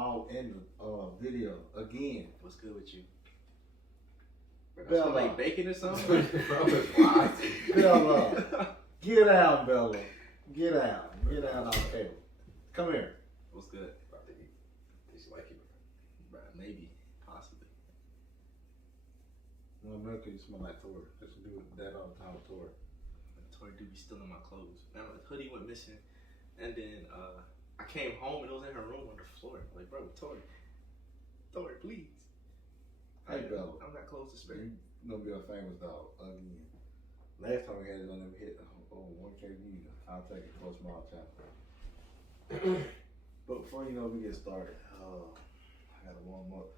all in the video again. What's good with you? Bella. Like bacon or something? Bella. Get out, Bella. Get out. Get out on the table. Come here. What's good? About to eat. Does she like you? Bruh, maybe. Possibly. Well, milk, you smell like Tori. Let's do that all the time with Tori. Tori do be stealing my clothes. Now the hoodie went missing, and then I came home and it was in her room on the floor. I'm like, bro, Tori, please. Hey, Bella. I'm not close to spare. You gonna be a famous dog again. Last time we had it on them hit 1K views. I'll take it for a small channel. But before you know we get started, I gotta warm up.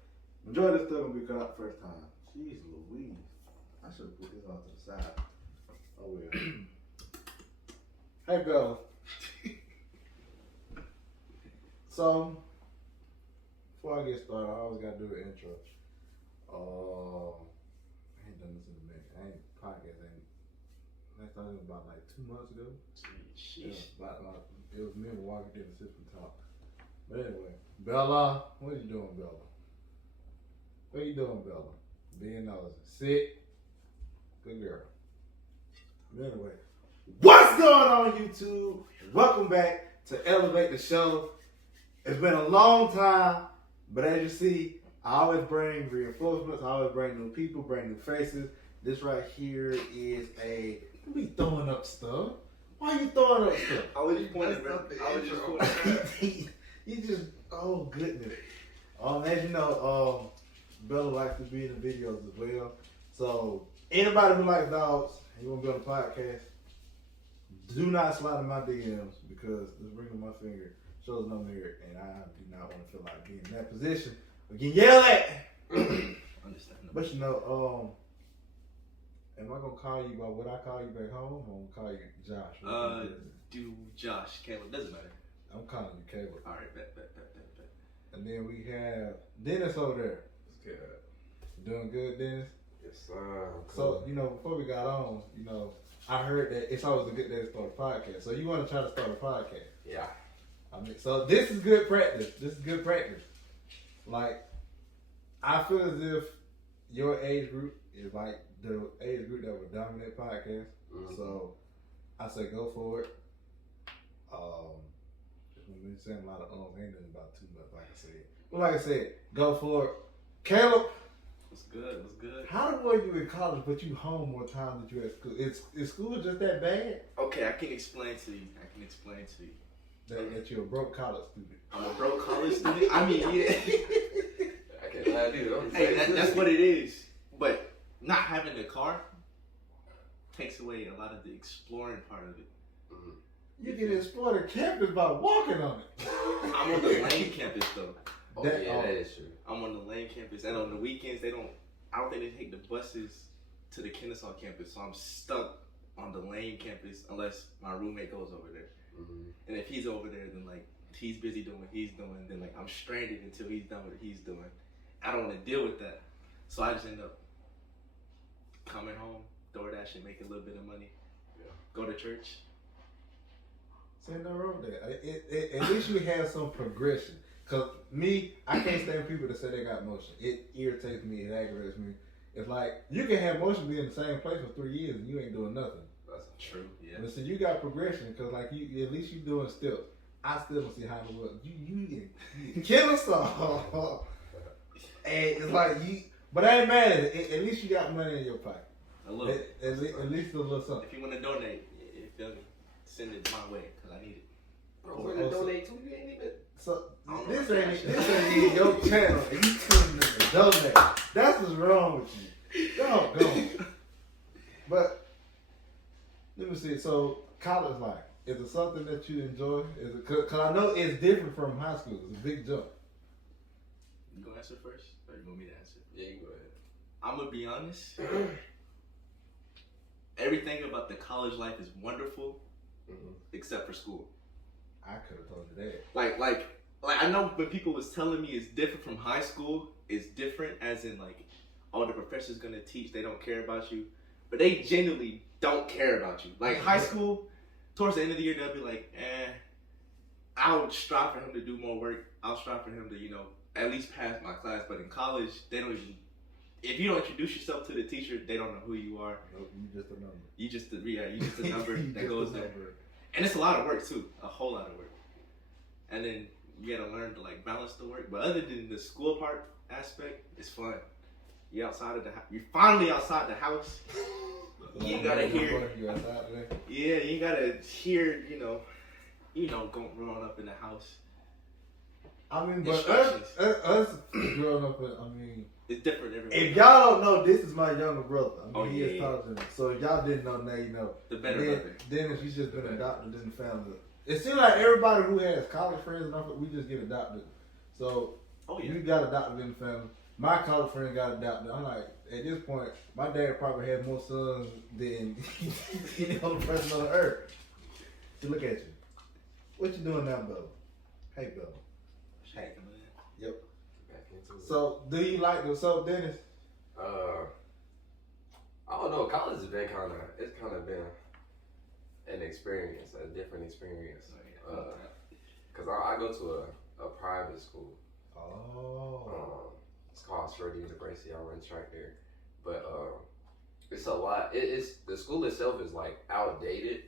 Majority of this stuff gonna be cut out the first time. Jeez Louise. I should have put this off to the side. Oh well. Hey Bella. So before I get started, I always gotta do an intro. I ain't done this in a minute. I ain't podcast. Last time it was about like 2 months ago. Sheesh. It was me and Walker did a system talk. But anyway, Bella, what are you doing, Bella? What are you doing, Bella? Being nosy. Sit. Good girl. But anyway, what's going on, YouTube? Welcome back to Elevate the Show. It's been a long time, but as you see, I always bring reinforcements. I always bring new people, bring new faces. This right here is a. You be throwing up stuff. Why you throwing up stuff? I was just pointing. I was just pointing. You just, oh goodness. As you know, Bella likes to be in the videos as well. So anybody who likes dogs and you want to be on the podcast, do not slide in my DMs because this ring on my finger shows I'm here, and I do not want to feel like being in that position. We can yell at. Understandable. But you know, am I gonna call you by what I call you back home, or I'm gonna call you Josh? Do Josh, Caleb, doesn't matter. I'm calling you Caleb. All right, bet. And then we have Dennis over there. It's good. Doing good, Dennis? Yes, sir. So, you know, before we got on, you know, I heard that it's always a good day to start a podcast. So you want to try to start a podcast? Yeah. I mean, so this is good practice. Like, I feel as if your age group is like the age group that would dominate podcasts. Mm-hmm. So I say go for it. We've been saying a lot of ain't nothing about too much, like I said. But like I said, go for it. Caleb. What's good? How were you in college, but you home more time than you at school? Is school just that bad? Okay, I can explain to you. That you're a broke college student. I'm a broke college student. I mean, yeah. I can't lie to you. Hey, that's what it is. But not having a car takes away a lot of the exploring part of it. Mm-hmm. You can explore the campus by walking on it. I'm on the Lane campus though. Oh, that is true. I'm on the Lane campus, and on the weekends I don't think they take the buses to the Kennesaw campus, so I'm stuck on the Lane campus unless my roommate goes over there. Mm-hmm. And if he's over there, then like he's busy doing what he's doing, then like I'm stranded until he's done what he's doing. I don't want to deal with that, so I just end up coming home, DoorDash, and make a little bit of money. Yeah. Go to church. Say no wrong with that. At least you have some progression. Cause me, I can't stand people that say they got motion. It irritates me. It aggravates me. It's like you can have motion be in the same place for 3 years and you ain't doing nothing. That's True. Yeah. But so you got progression, cause like you, at least you doing steps. I still don't see how it works. You killing stuff, and it's like you. But I ain't mad at it. At least you got money in your pocket. A little. At least a little something. If you want to donate, you feel me? Send it my way, cause I need it. I'm going to donate to you. Ain't even. So I don't this know ain't if even your channel, and you telling them to donate. That's what's wrong with you. Go. But let me see. So college life, is it something that you enjoy? Is it? Cause I know it's different from high school. It's a big jump. You gonna answer first, or you want me to answer? Yeah, you go ahead. I'm gonna be honest. Everything about the college life is wonderful, except for school. I could have told you that. Like I know when people was telling me it's different from high school, it's different as in like all the professors gonna teach, they don't care about you. But they genuinely don't care about you. Like high school, towards the end of the year they'll be like, I would strive for him to do more work. I'll strive for him to, you know, at least pass my class. But in college, they don't even. If you don't introduce yourself to the teacher, they don't know who you are. Nope, you just a number. You just a number You that just goes a there. number. And it's a lot of work too, a whole lot of work. And then you gotta learn to like balance the work. But other than the school part aspect, it's fun. You're outside of the house. You're finally outside the house. You gotta hear. You outside today? Yeah, you gotta hear. Growing up in the house. I mean, but Instructions. us growing up, I mean, It's different everywhere. if y'all don't know, this is my younger brother. I mean, Oh, he yeah, is taller than me. So if y'all didn't know, now you know. The better then, brother. then if you just been The better. adopted in the family, it seems like everybody who has college friends and all, we just get adopted. So Oh yeah. you got adopted in the family. My college friend got adopted. I'm like, at this point, my dad probably has more sons than any other person on the earth. So look at you. What you doing now, Bella? Hey, Bella. Hey. Yep. Back into it. So do you like the so Dennis? I don't know. College has been it's kind of been an experience, a different experience. Cause I go to a private school. Oh. It's called Schroeder University. I run track there, but it's a lot. It's the school itself is like outdated,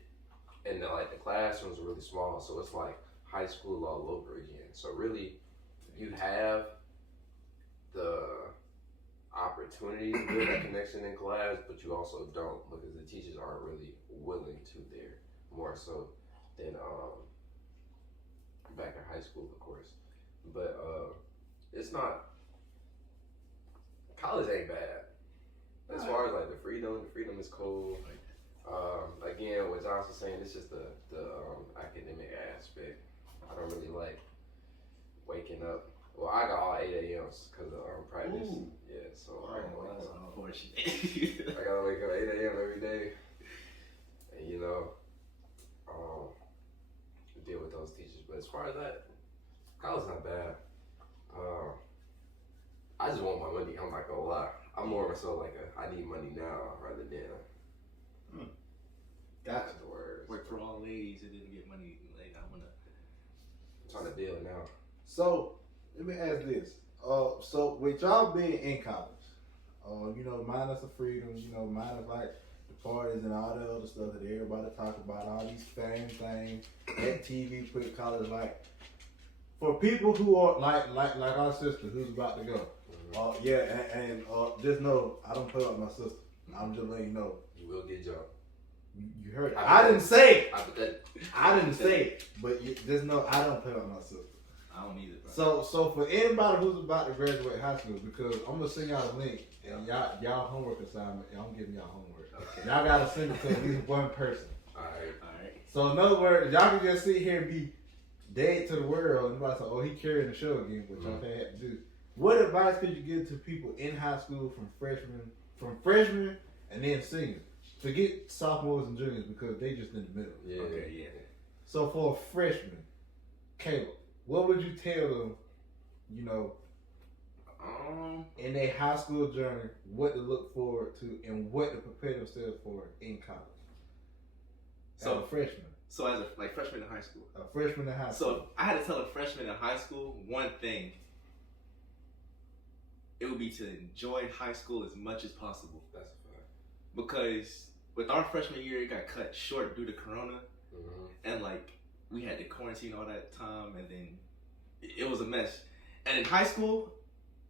and the classrooms are really small. So it's like high school all over again. So really, you have the opportunity to build that connection in class, but you also don't because the teachers aren't really willing to there more so than back in high school, of course. But it's not. College ain't bad. As far as like the freedom is cool. Again, what Josh was saying, it's just the academic aspect. I don't really like waking up. Well, I got all 8 a.m.s because of practice. Ooh. Yeah, so Oh, I gotta wake that's up. unfortunate. I gotta wake up 8 a.m. every day, and deal with those teachers. But as far as that, college not bad. I just want my money. I'm not gonna lie. I'm more so like I need money now rather than. Gotcha. The words. Work for all ladies and didn't get money later. I'm trying to deal now. So let me ask this. So with y'all being in college, minus the freedom, minus like the parties and all the other stuff that everybody talk about, all these fame things that TV put college like. For people who are like our sister who's about to go, and just know I don't play with my sister. I'm just letting you know. You will get jumped. You heard it. I didn't say it. I didn't say it, but just know I don't play with my sister. I don't either, bro. So for anybody who's about to graduate high school, because I'm gonna send y'all a link and y'all homework assignment. And I'm giving y'all homework. Okay. Y'all gotta send it to at least one person. All right. So in other words, y'all can just sit here and be dead to the world and everybody say, "Oh, he carrying the show again," which y'all can't have to do. What advice could you give to people in high school from freshmen and then seniors? Forget sophomores and juniors because they just in the middle. Yeah. Okay, yeah. So for a freshman, Caleb, what would you tell them, in their high school journey, what to look forward to and what to prepare themselves for in college? As a freshman. So as a freshman in high school. A freshman in high school. So if I had to tell a freshman in high school one thing, it would be to enjoy high school as much as possible. That's a fact. Because with our freshman year, it got cut short due to Corona, and we had to quarantine all that time, and then it was a mess. And in high school,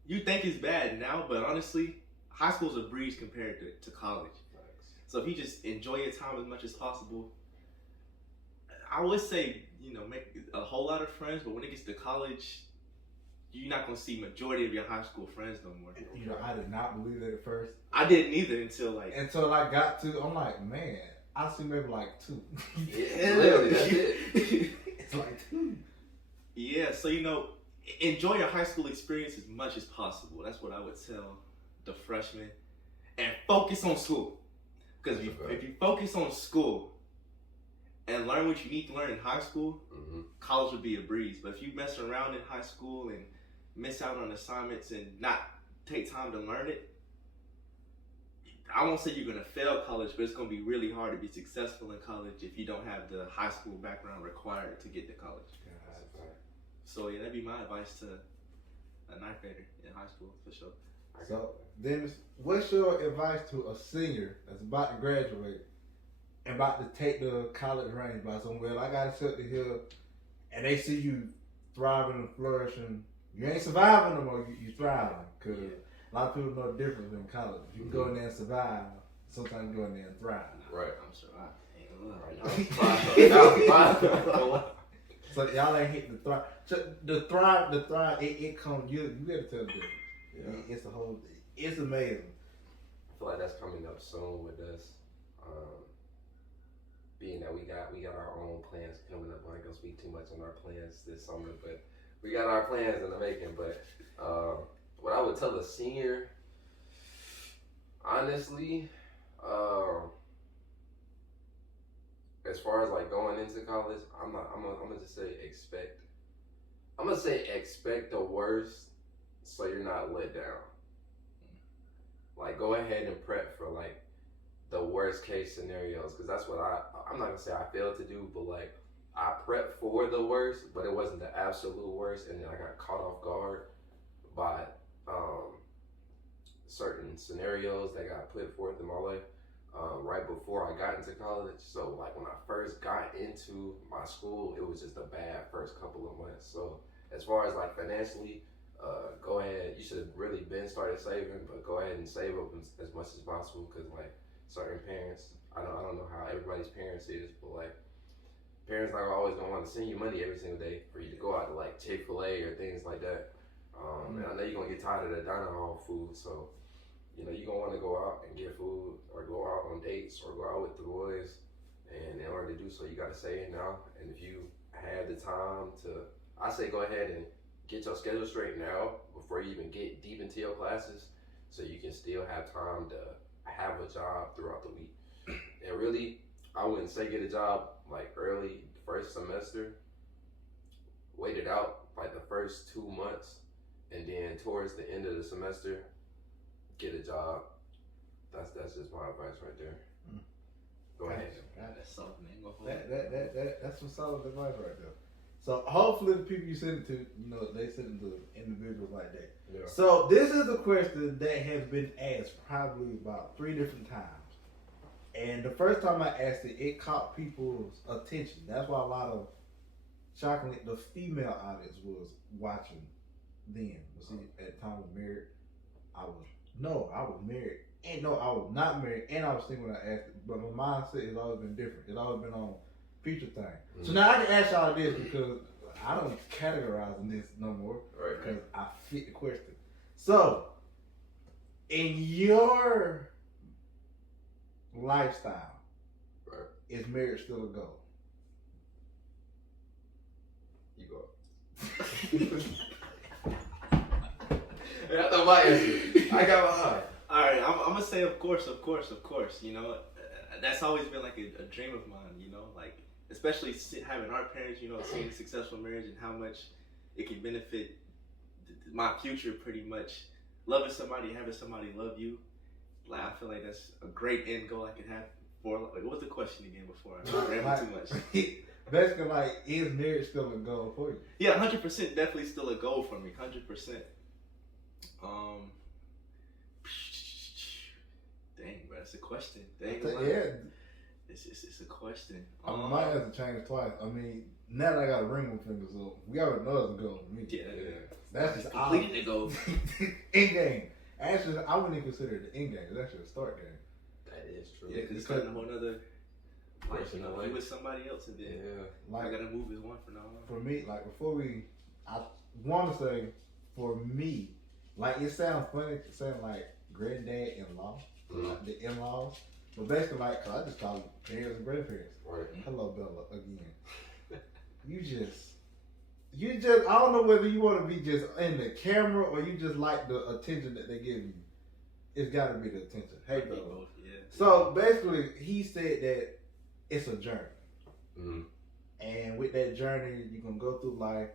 you think it's bad now, but honestly, high school's a breeze compared to college. Thanks. So if you just enjoy your time as much as possible, I would say, make a whole lot of friends, but when it gets to college, you're not going to see majority of your high school friends no more. I did not believe that at first. I didn't either until I got to, I'm like, man, I see maybe like 2. Yeah, literally, that's it. It's like 2. Yeah, so enjoy your high school experience as much as possible. That's what I would tell the freshmen. And focus on school. Because if you focus on school and learn what you need to learn in high school, college would be a breeze. But if you mess around in high school and miss out on assignments and not take time to learn it, I won't say you're going to fail college, but it's going to be really hard to be successful in college if you don't have the high school background required to get to college. So yeah, that'd be my advice to a ninth grader in high school for sure. So, Dennis, what's your advice to a senior that's about to graduate and about to take the college range by somewhere? I got to sit here and they see you thriving and flourishing. You ain't surviving no more, you thriving. Because a lot of people know the difference in college. You can go in there and survive, sometimes you go in there and thrive. Right. I'm surviving. So y'all ain't hitting the thrive. So the thrive, it comes. You gotta tell the difference. Yeah. It's amazing. I feel like that's coming up soon with us. Being that we got our own plans coming up. I ain't gonna speak too much on our plans this summer, but we got our plans in the making. But what I would tell a senior, honestly, as far as like going into college, I'm gonna just say expect. I'm gonna say expect the worst, so you're not let down. Like go ahead and prep for like the worst case scenarios, because that's what I'm not gonna say I failed to do, but like I prepped for the worst, but it wasn't the absolute worst, and then I got caught off guard by certain scenarios that got put forth in my life right before I got into college. So like when I first got into my school, it was just a bad first couple of months. So as far as like financially, go ahead. You should have really been started saving, but go ahead and save up as much as possible, because like certain parents, I don't know how everybody's parents is, but like parents not always gonna want to send you money every single day for you to go out to like Chick-fil-A or things like that. And I know you're gonna get tired of the diner hall food, so you know you're gonna want to go out and get food or go out on dates or go out with the boys. And in order to do so, you gotta save now. And if you have the time to, I say go ahead and get your schedule straight now before you even get deep into your classes, so you can still have time to have a job throughout the week. And really, I wouldn't say get a job like early first semester. Wait it out like the first 2 months, and then towards the end of the semester, get a job. That's just my advice right there. Go ahead. That's something. That's some solid advice right there. So hopefully the people you send it to, they send it to individuals like that. Yeah. So this is a question that has been asked probably about 3 different times. And the first time I asked it, it caught people's attention. That's why a lot of, shockingly, the female audience was watching then. See, at the time I was married, I was married. And no, I was not married. And I was single when I asked it. But my mindset has always been different. It's always been on future thing. So now I can ask y'all this because I don't categorize in this no more. Right. Because I fit the question. So, in your lifestyle, Right. is marriage still a goal? You go. That's my answer. I got behind. All right, I'm gonna say of course. You know, that's always been like a dream of mine. You know, like especially having our parents. You know, seeing successful marriage and how much it can benefit my future. Pretty much, loving somebody, having somebody love you. Like I feel like that's a great end goal I could have for. Like, what was the question again before I ran too much? Basically, like, is marriage still a goal for you? Yeah, 100%. Definitely still a goal for me. 100%. Dang, bro, that's a question. Dang, Yeah. It's a question. I might have to change twice. I mean, now that I got a ring on my finger, so we already know it's a goal for me. Yeah. That's just completed the goal. In game. Actually, I wouldn't even consider it the end game. It's actually a start game. That is true. Yeah, because it's starting a whole nother life. You know, you with somebody else, and then I gotta move as one for now on. For me, like I want to say, for me, like it sounds funny saying like granddad-in-law, like the in-laws, but basically like, cause I just call them parents and grandparents. Right. Hello, Bella, again. You just, I don't know whether you want to be just in the camera or you just like the attention that they give you. It's got to be the attention. Hey, Bella. Yeah. So basically, he said that it's a journey. Mm-hmm. And with that journey, you're going to go through life.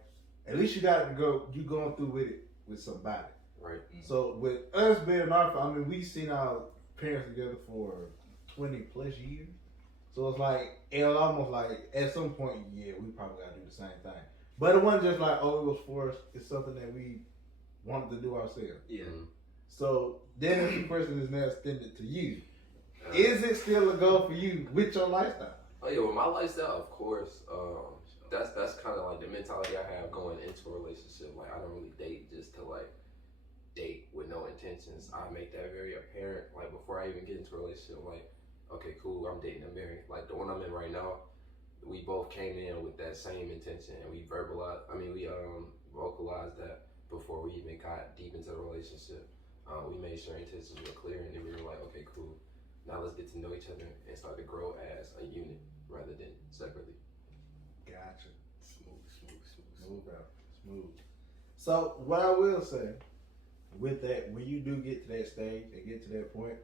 At least you going through with it with somebody. Right. So with us being our, I mean, we've seen our parents together for 20 plus years. So it's like, it's almost like at some point, yeah, we probably got to do the same thing. But it wasn't just like, oh, it was forced. It's something that we wanted to do ourselves. Yeah. So then the question is now extended to you. Is it still a goal for you with your lifestyle? Oh yeah, with my lifestyle, of course. That's kind of like the mentality I have going into a relationship. Like I don't really date just to like date with no intentions. I make that very apparent. Like before I even get into a relationship, like okay, cool, I'm dating a married. Like the one I'm in right now, we both came in with that same intention, and we vocalized that before we even got deep into the relationship. We made sure intentions were clear, and then we were like, okay, cool. Now let's get to know each other and start to grow as a unit rather than separately. Gotcha. Smooth. Smooth. So what I will say with that, when you do get to that stage and get to that point,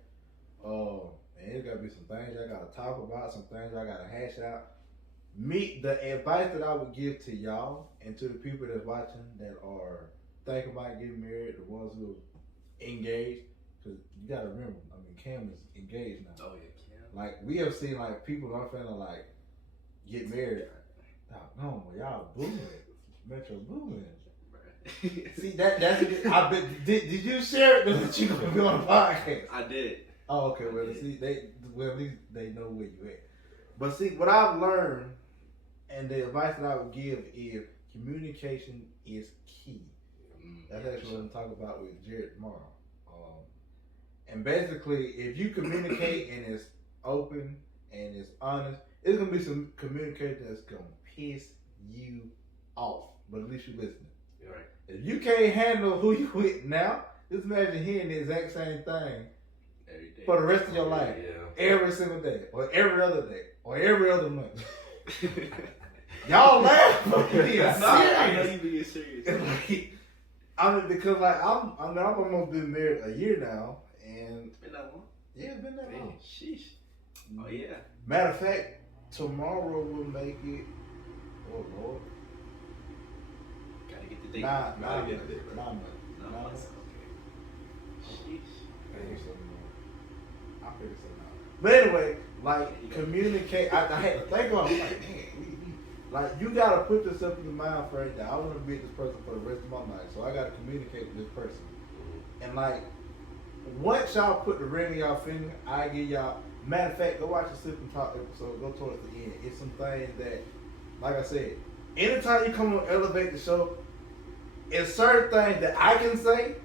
and there's gotta be some things I gotta talk about, some things I gotta hash out. The advice that I would give to y'all and to the people that's watching that are thinking about getting married, the ones who are engaged, because you gotta remember, I mean, Cam is engaged now. Oh yeah, Cam. Like we have seen like people in our family like get married. No, y'all booming. Metro booming. See that's I bet. Did you share it that you gonna be on the podcast? I did. Oh, okay. Well, see, at least they know where you at. But see, what I've learned and the advice that I would give is communication is key. That's actually what I'm talking about with Jared tomorrow. And basically, if you communicate and it's open and it's honest, it's gonna be some communication that's gonna piss you off. But at least you're listening. Right. If you can't handle who you with now, just imagine hearing the exact same thing Every day. for the rest of your life. Yeah. Every single day. Or every other day. Or every other month. Y'all laugh, but you're being serious. I know you being serious. Like, I mean, because like I've almost been married a year now, and Been that long? yeah, it's been that long. Sheesh. Oh yeah. Matter of fact, tomorrow we'll make it. Oh Lord. Gotta get the date. 9 Gotta months. get the date. 9 months. 9 months. Okay. Sheesh. I figured something out. But anyway, like communicate. I had to think about it. Like, man, like you gotta put yourself in the mind frame that I want to be with this person for the rest of my life, so I gotta communicate with this person. And like, once y'all put the ring in y'all finger, I give y'all. Matter of fact, go watch the Sip and Talk episode. Go towards the end. It's some things that, like I said, anytime you come on Elevate the Show, it's certain things that I can say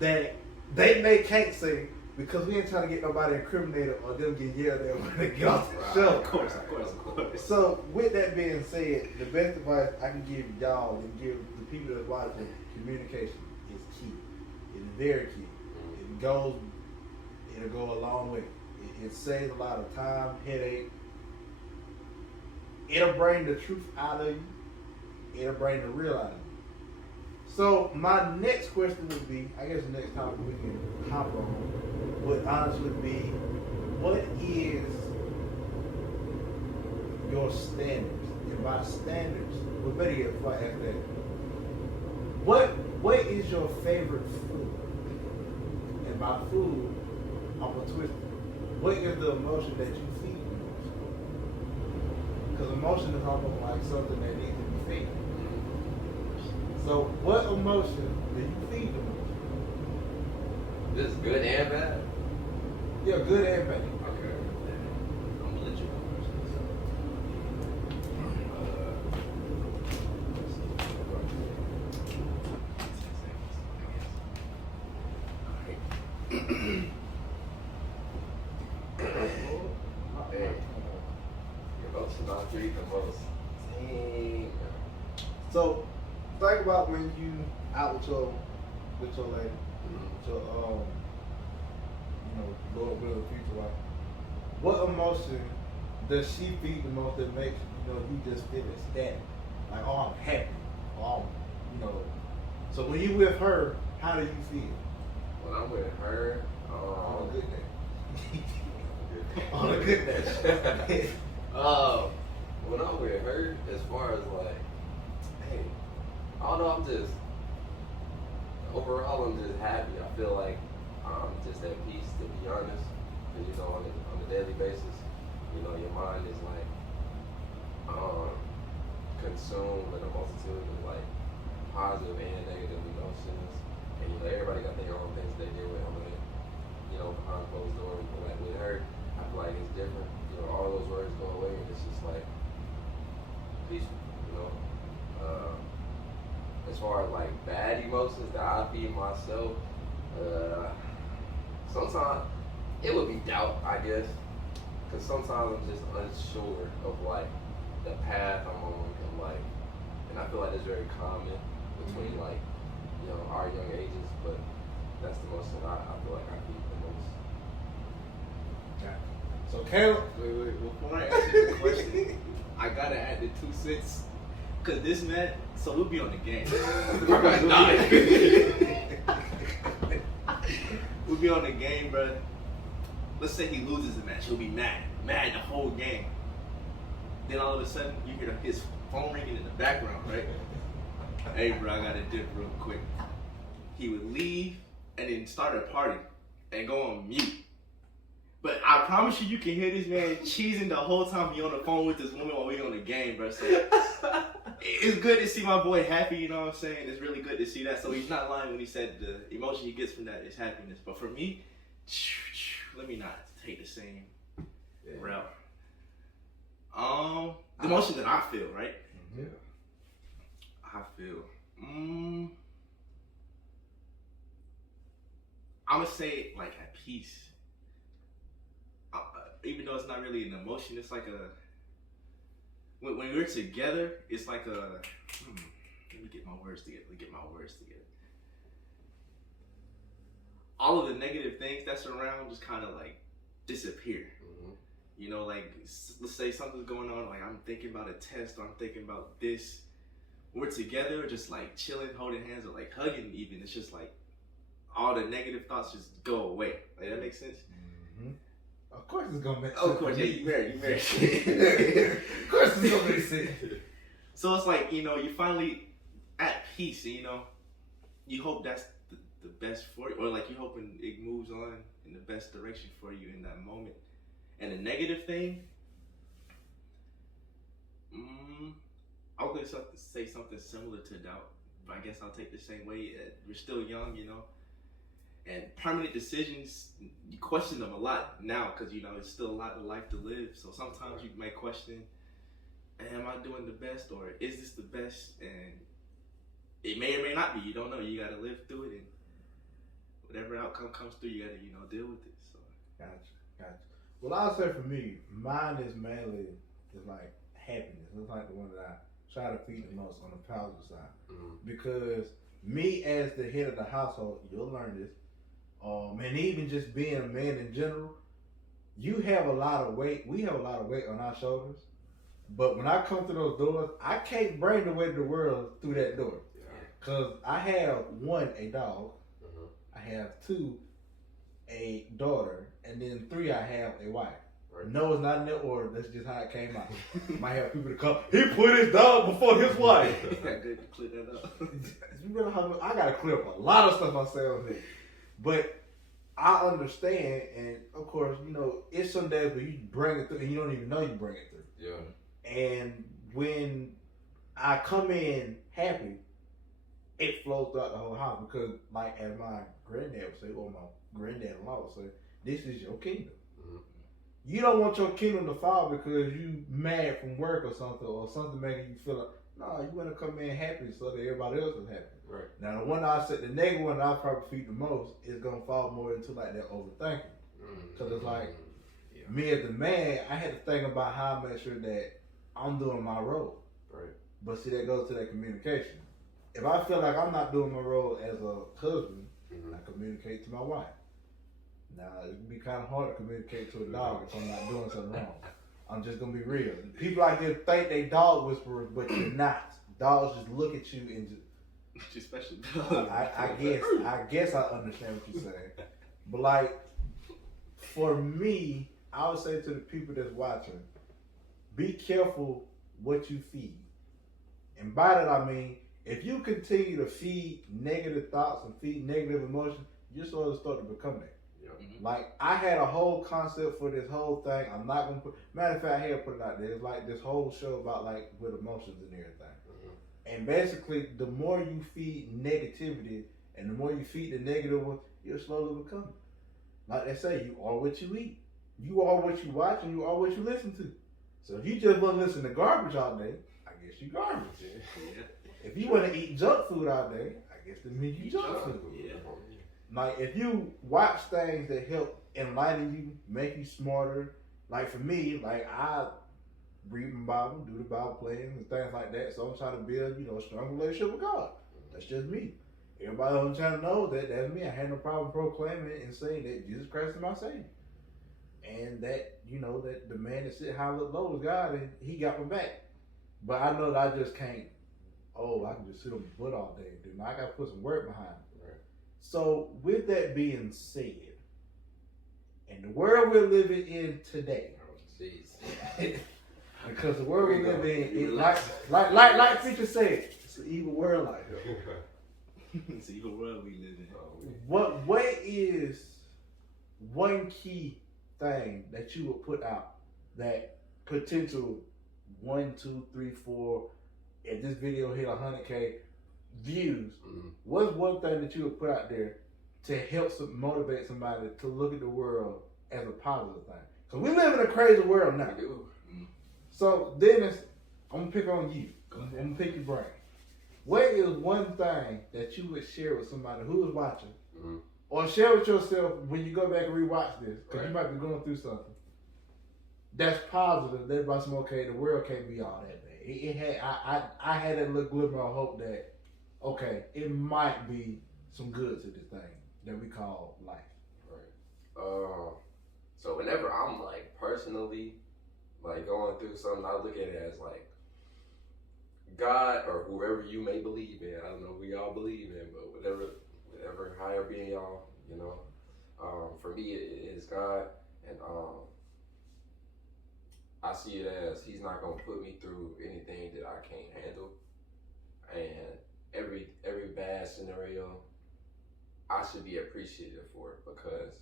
that they can't say because we ain't trying to get nobody incriminated or them get yelled at when they get off the show. Of course. So with that being said, the best advice I can give y'all and give the people that watching, communication is key. It's very key. It'll go a long way. It saves a lot of time, headache. It'll bring the truth out of you. It'll bring the real out of you. So my next question would be, I guess the next topic we can hop on would honestly be, what is your standards? And by standards, well, better yet, before I ask that, what is your favorite food? And by food, I'm gonna twist it. What is the emotion that you feed the most? Because emotion is almost like something that needs to be fed. So what emotion do you feed the most? This is good and bad? Yeah, good and bad. Okay. I'm gonna let you go first. Hey, your emotion not feed the most. Dang. So think about when you out with your lady, with your Lord will future wife. What emotion does she feed the most that makes you just feel ecstatic? Like, oh, I'm happy. Oh, So when you with her, how do you feel? When I'm with her, On a good day. On a good day. when I'm with her, as far as like, hey, I don't know, overall I'm just happy. I feel like I'm just at peace, to be honest. Because, on a daily basis, your mind is like, consumed with a multitude of like positive and negative emotions, and you know everybody got their own things they deal with on the, you know, behind closed doors. But like with her, I feel like it's different. You know, all those words go away, and it's just like peaceful. You know, as far as like bad emotions that I feed myself, sometimes it would be doubt, I guess, because sometimes I'm just unsure of like the path I'm on, and I feel like it's very common between like, you know, our young ages, but that's the most that I feel like I feed the most. Gotcha. So Caleb, Wait. Before I answer the question, I gotta add the 2 cents. Cause this man, so we'll be on the game. We'll be on the game, bro. Let's say he loses the match. He'll be mad the whole game. Then all of a sudden, you hear his phone ringing in the background, right? Hey, bro, I gotta dip real quick. He would leave and then start a party and go on mute. But I promise you can hear this man cheesing the whole time he on the phone with this woman while we on the game, bro. So it's good to see my boy happy, you know what I'm saying? It's really good to see that. So he's not lying when he said the emotion he gets from that is happiness. But for me, let me not take the same route. The emotion that I feel, right? Yeah. I feel. I'm gonna say it like at peace. Even though it's not really an emotion, it's like a. When we're together, it's like a. Let me get my words together. All of the negative things that's around just kind of like disappear. Mm-hmm. You know, like let's say something's going on, like I'm thinking about a test or I'm thinking about this. We're together, just like chilling, holding hands, or like hugging even. It's just like all the negative thoughts just go away. Like that makes sense? Mm-hmm. Of course it's gonna make sense. Oh, of course, yeah, you married. Of course it's gonna make sense. So it's like, you know, you finally at peace, and you know, you hope that's the best for you, or like you hoping it moves on in the best direction for you in that moment. And the negative thing, I was gonna say something similar to doubt, but I guess I'll take the same way. We're still young, you know, and permanent decisions, you question them a lot now because, you know, it's still a lot of life to live. So sometimes you might question, am I doing the best, or is this the best? And it may or may not be. You don't know. You got to live through it, and whatever outcome comes through, you got to, you know, deal with it. So. Gotcha. Well, I'll say for me, mine is mainly is like happiness. It's like the one that I try to feed the most on the positive side. Mm-hmm. Because me as the head of the household, you'll learn this, and even just being a man in general, you have a lot of weight. We have a lot of weight on our shoulders. But when I come through those doors, I can't bring the weight of the world through that door. Because I have 1, a dog. Mm-hmm. I have 2, a daughter. And then 3, I have a wife. Right. No, it's not in that order. That's just how it came out. Might have people to come, he put his dog before his wife. Got good to clear that up. You realize how much, I got to clear up a lot of stuff I say on here. But I understand, and of course, you know, it's some days where you bring it through and you don't even know you bring it through. Yeah. And when I come in happy, it flows throughout the whole house because, like as my granddad would say, or my granddad-in-law would say, this is your kingdom. Mm-hmm. You don't want your kingdom to fall because you mad from work or something making you feel like, no, you want to come in happy so that everybody else is happy. Right. Now, the one I said, the negative one I probably feed the most is going to fall more into like that overthinking. Because it's like, me as the man, I had to think about how I make sure that I'm doing my role. Right. But see, that goes to that communication. If I feel like I'm not doing my role as a husband, I communicate to my wife. Now, it can be kind of hard to communicate to a dog if I'm not doing something wrong. I'm just going to be real. People out here think they dog whisperers, but you're not. Dogs just look at you and just... Especially I guess I understand what you're saying. But like, for me, I would say to the people that's watching, be careful what you feed. And by that I mean, if you continue to feed negative thoughts and feed negative emotions, you're sort of start to become that. Like, I had a whole concept for this whole thing. I'm not gonna put. Matter of fact, I had to put it out there. It's like this whole show about like with emotions and everything. And basically, the more you feed negativity and the more you feed the negative one, you'll slowly become it. Like they say, you are what you eat. You are what you watch, and you are what you listen to. So if you just want to listen to garbage all day, I guess you garbage. Yeah. If you want to eat junk food all day, I guess that means you junk food. Yeah. Like, if you watch things that help enlighten you, make you smarter, like for me, like I read my Bible, do the Bible plans and things like that. So I'm trying to build, a strong relationship with God. That's just me. Everybody on the channel knows that that's me. I had no problem proclaiming and saying that Jesus Christ is my Savior. And that, that the man that sit high look low is God, and he got my back. But I know that I just can't, I can just sit on my butt all day. Dude, I got to put some work behind it. Right. So with that being said, in the world we're living in today, because the world we live in, like Preacher said, it's an evil world out here. It's an evil world we live in. What is one key thing that you would put out that potential 1, 2, 3, 4, if this video hit 100K views, what's one thing that you would put out there to help motivate somebody to look at the world as a positive thing? Because we live in a crazy world now. So Dennis, I'm gonna pick on you. I'm gonna pick your brain. What is one thing that you would share with somebody who is watching, or share with yourself when you go back and rewatch this, because you might be going through something that's positive? That about some the world can't be all that bad. I had that little glimmer of hope that it might be some good to this thing that we call life. Right. So whenever I'm like personally like going through something, I look at it as like God or whoever you may believe in. I don't know who y'all believe in, but whatever higher being y'all, for me it is God, and I see it as He's not gonna put me through anything that I can't handle, and every bad scenario I should be appreciative for it, because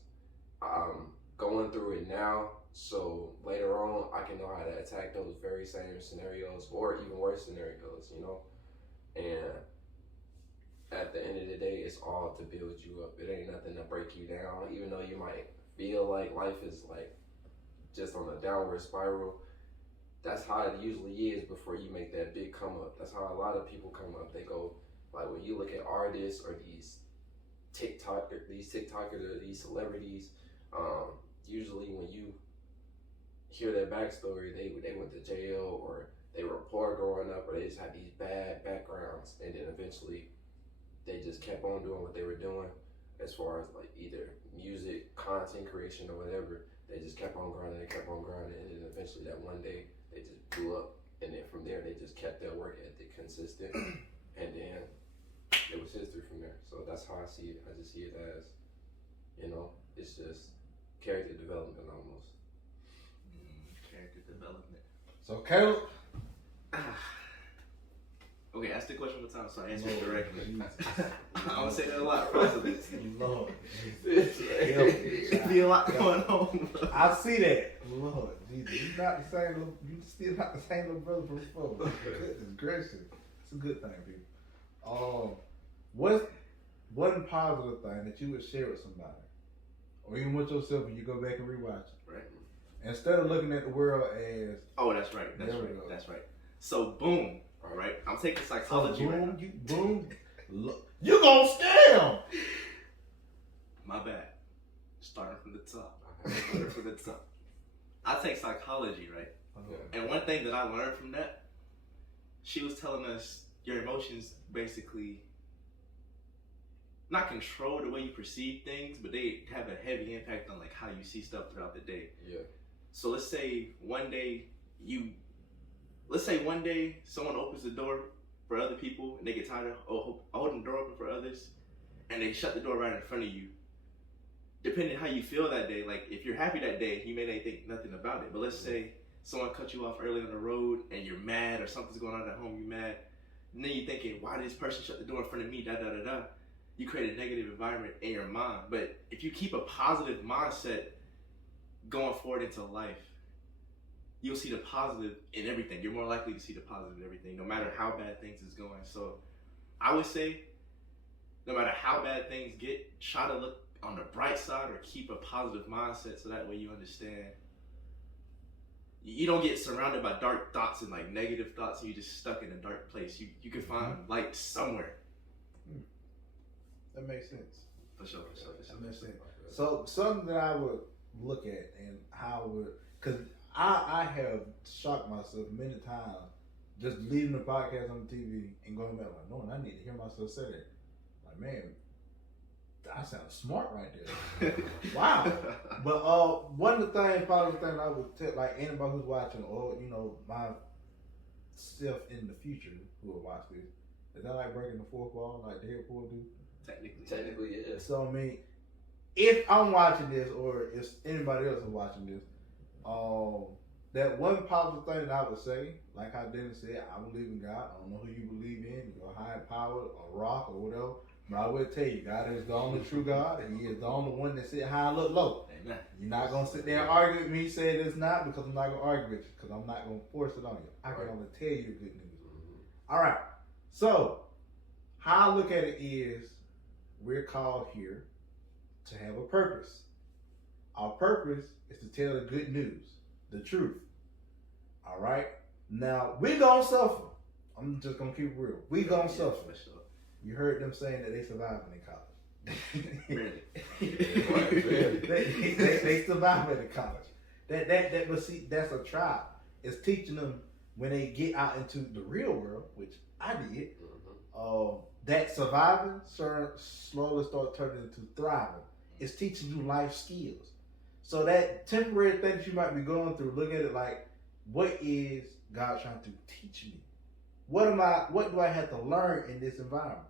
I'm going through it now, so later on I can know how to attack those very same scenarios or even worse scenarios, and at the end of the day, it's all to build you up. It ain't nothing to break you down, even though you might feel like life is like just on a downward spiral. That's how it usually is before you make that big come up. That's how a lot of people come up. They go, like, when you look at artists or these TikTokers or these celebrities, usually when you hear their backstory, they went to jail, or they were poor growing up, or they just had these bad backgrounds, and then eventually they just kept on doing what they were doing as far as like either music, content creation, or whatever. They just kept on grinding, and then eventually that one day they just blew up, and then from there they just kept their work ethic consistent, and then it was history from there. So that's how I see it. I just see it as, it's just character development almost. Character development. So Caleb. Okay, ask the question one more time so I answer it directly. I'm gonna say that a lot, probably. Lord. Be a lot going on. I see that. Lord Jesus. You're not the same you still not the same little brother from before. Goodness gracious. It's a good thing, people. What's one positive thing that you would share with somebody? Or even with yourself when you go back and rewatch it? Right. Instead of looking at the world as that's right. That's right. So boom. All right. I'm taking psychology right now. You gonna scam. My bad. Starting from the top. I take psychology, right? And one thing that I learned from that, she was telling us your emotions basically not control the way you perceive things, but they have a heavy impact on like how you see stuff throughout the day. Yeah. So let's say one day someone opens the door for other people and they get tired of holding the door open for others, and they shut the door right in front of you. Depending how you feel that day, like if you're happy that day, you may not think nothing about it. But let's say someone cut you off early on the road and you're mad, or something's going on at home, you're mad, and then you're thinking, why did this person shut the door in front of me, you create a negative environment in your mind. But if you keep a positive mindset going forward into life, you'll see the positive in everything. You're more likely to see the positive in everything, no matter how bad things is going. So I would say, no matter how bad things get, try to look on the bright side or keep a positive mindset so that way you understand. You don't get surrounded by dark thoughts and like negative thoughts and you're just stuck in a dark place. You can find light somewhere. That makes sense. For sure. That makes sense. So something that I would look at and how I would, because I have shocked myself many times just leaving the podcast on the TV and going back like, no, I need to hear myself say that. Like, man, I sound smart right there. Wow. But one of the things, probably the thing I would tell like anybody who's watching, or myself in the future who will watch this, is that like breaking the fourth wall like Deadpool do? Technically, yeah. So I mean, if I'm watching this, or if anybody else is watching this, that one positive thing that I would say, like how Dennis said, I believe in God. I don't know who you believe in, your higher power, a rock, or whatever. But I will tell you, God is the only true God, and He is the only one that sit high and look low. Amen. You're not going to sit there and argue with me saying it's not, because I'm not going to argue with you, because I'm not going to force it on you. I can only tell you the good news. Mm-hmm. All right. So, how I look at it is, we're called here to have a purpose. Our purpose is to tell the good news, the truth. All right? Now, we're going to suffer. I'm just going to keep it real. We're going to suffer. You heard them saying that they survived in college. they survived in college. But see, that's a trial. It's teaching them when they get out into the real world, which I did. That surviving slowly start turning into thriving. It's teaching you life skills. So that temporary thing that you might be going through, look at it like, what is God trying to teach me? What do I have to learn in this environment?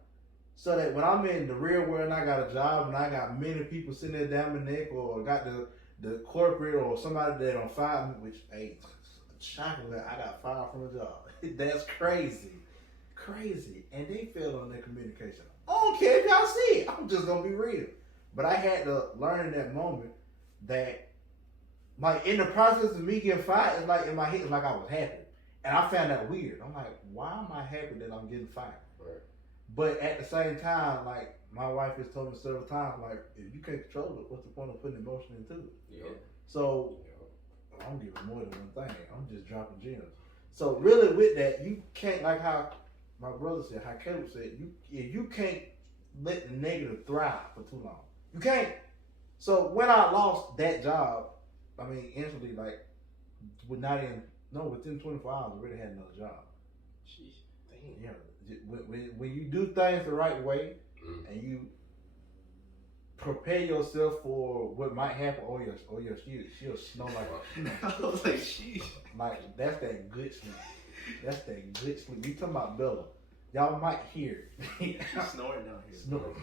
So that when I'm in the real world and I got a job and I got many people sitting there down my neck, or got the corporate or somebody that don't fire me, which, hey, shockingly, I got fired from a job. That's crazy. And they failed on their communication. I don't care if y'all see it. I'm just going to be real. But I had to learn in that moment that, like, in the process of me getting fired, it's like in my head, it's like I was happy. And I found that weird. I'm like, why am I happy that I'm getting fired? Right. But at the same time, like, my wife has told me several times, like, if you can't control it, what's the point of putting emotion into it? Yeah. So, I'm giving more than one thing. I'm just dropping gems. So, really, with that, you can't, like how my brother said, how Caleb said, you can't let the negative thrive for too long. You can't. So, when I lost that job, I mean, instantly, like, within 24 hours, I already had another job. Jeez, dang. Yeah. When you do things the right way, and you prepare yourself for what might happen, she'll snow like I was like, sheesh. Like, that's that good sleep. That's that good sleep. You talking about Bella. Y'all might hear it. Snoring down here. Snoring.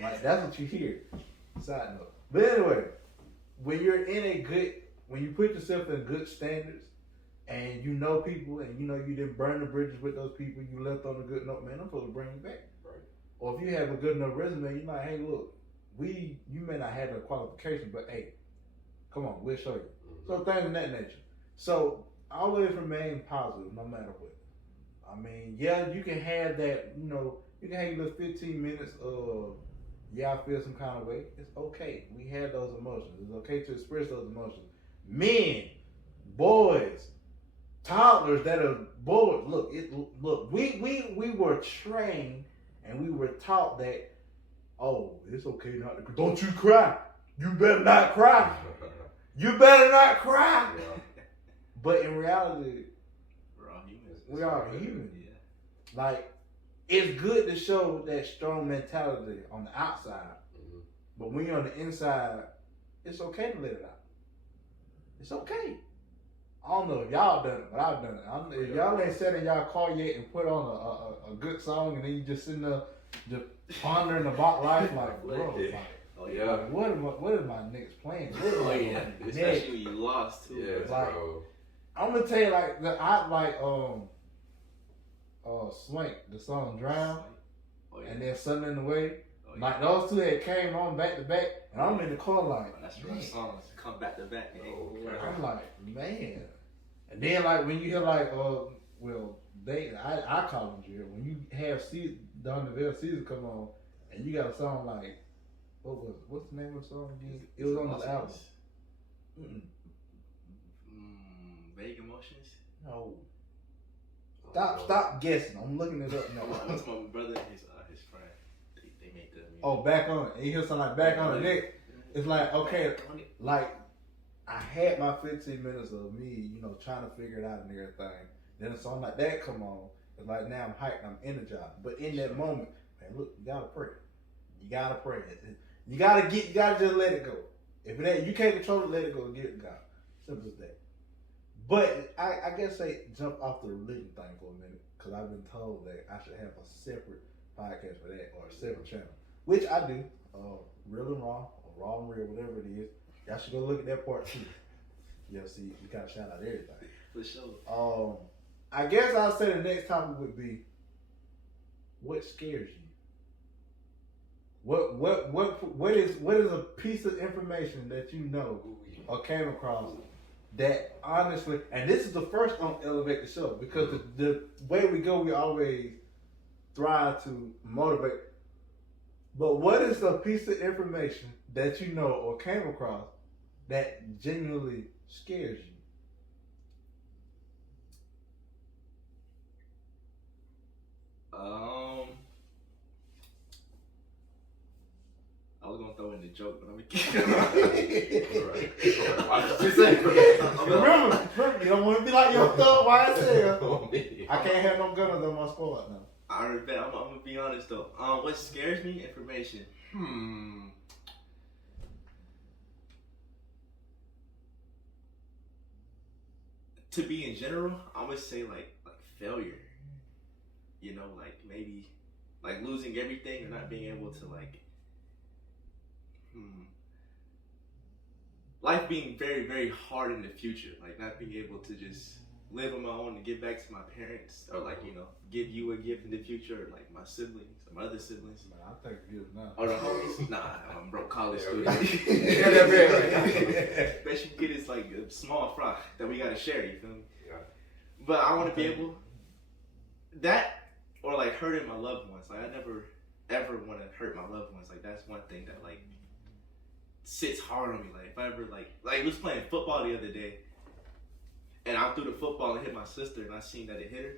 Like, that's what you hear. Side note. But anyway, when you put yourself in good standards, and you know people, and you know you didn't burn the bridges with those people, you left on a good note, man, I'm supposed to bring you back. Right. Or if you have a good enough resume, you're like, hey, look, you may not have the qualification, but hey, come on, we'll show you. So things of that nature. So always remain positive no matter what. I mean, yeah, you can have that, you can have your little 15 minutes of, I feel some kind of way. It's okay. We have those emotions. It's okay to express those emotions. Men, boys, toddlers that are bored. Look, we were trained and we were taught that, oh, it's okay not to cry. Don't you cry. You better not cry. You better not cry. Yeah. But in reality, we're all humans. We are human. Yeah. Like, it's good to show that strong mentality on the outside, but when you're on the inside, it's okay to let it out. It's okay. I don't know if y'all done it, but I've done it. If y'all ain't sat in y'all car yet and put on a good song, and then you just sitting there just pondering about life, like, bro, like, oh yeah, what is my next plan? Oh yeah, especially when you lost too. Yeah, like, bro. I'm gonna tell you, like, I like Swank, the song Drown. Oh, yeah. and then something in the way. Oh, yeah. Like those two that came on back to back, and I'm in the car like, Oh, that's man. rough songs. Come back to back. I'm like, man. And then like when you hear like, well, I call them drill. When you have Don DeVille Caesar come on, and you got a song like, what's the name of the song again? It was on this album. Vague Emotions? No. Stop guessing. I'm looking it up now. That's my brother and his friend. They made the music. Oh, Back on It. And you hear something like Back on It. It's like, okay, like I had my 15 minutes of me, trying to figure it out and everything. Then a song like that come on. It's like now I'm hyped, I'm energized. But in that moment, man, look, you gotta pray. You gotta pray. You gotta just let it go. If it ain't, you can't control it, let it go and give it to God. Simple as that. But I guess jump off the religion thing for a minute, because I've been told that I should have a separate podcast for that, or a separate channel, which I do. Real and Raw, or Raw and Real, whatever it is. Y'all should go look at that part too. See, you gotta shout out everything. For sure. I guess I'll say the next topic would be, what scares you? What is a piece of information that you know or came across that honestly, and this is the first on Elevate the Show, because the way we go, we always thrive to motivate. But what is a piece of information that you know or came across that genuinely scares you? I was gonna throw in the joke, but I'm gonna Remember, you don't want to be like your thug YSL. I can't have no gunners on my squad now. I already bet. I'm gonna be honest though. What scares me? Information. To be in general, I would say like failure. Like maybe like losing everything or not being able to life being very, very hard in the future. Like not being able to just live on my own and give back to my parents, or give you a gift in the future, or like my siblings, or my other siblings. Man, I think gifts now. Or the homies. Nah, I'm broke college student. Best you get is like a small fry that we gotta share. You feel me? Yeah. But I want to be able that, or like hurting my loved ones. Like I never ever want to hurt my loved ones. Like that's one thing that like sits hard on me. Like if I ever like we was playing football the other day, and I threw the football and hit my sister, and I seen that it hit her,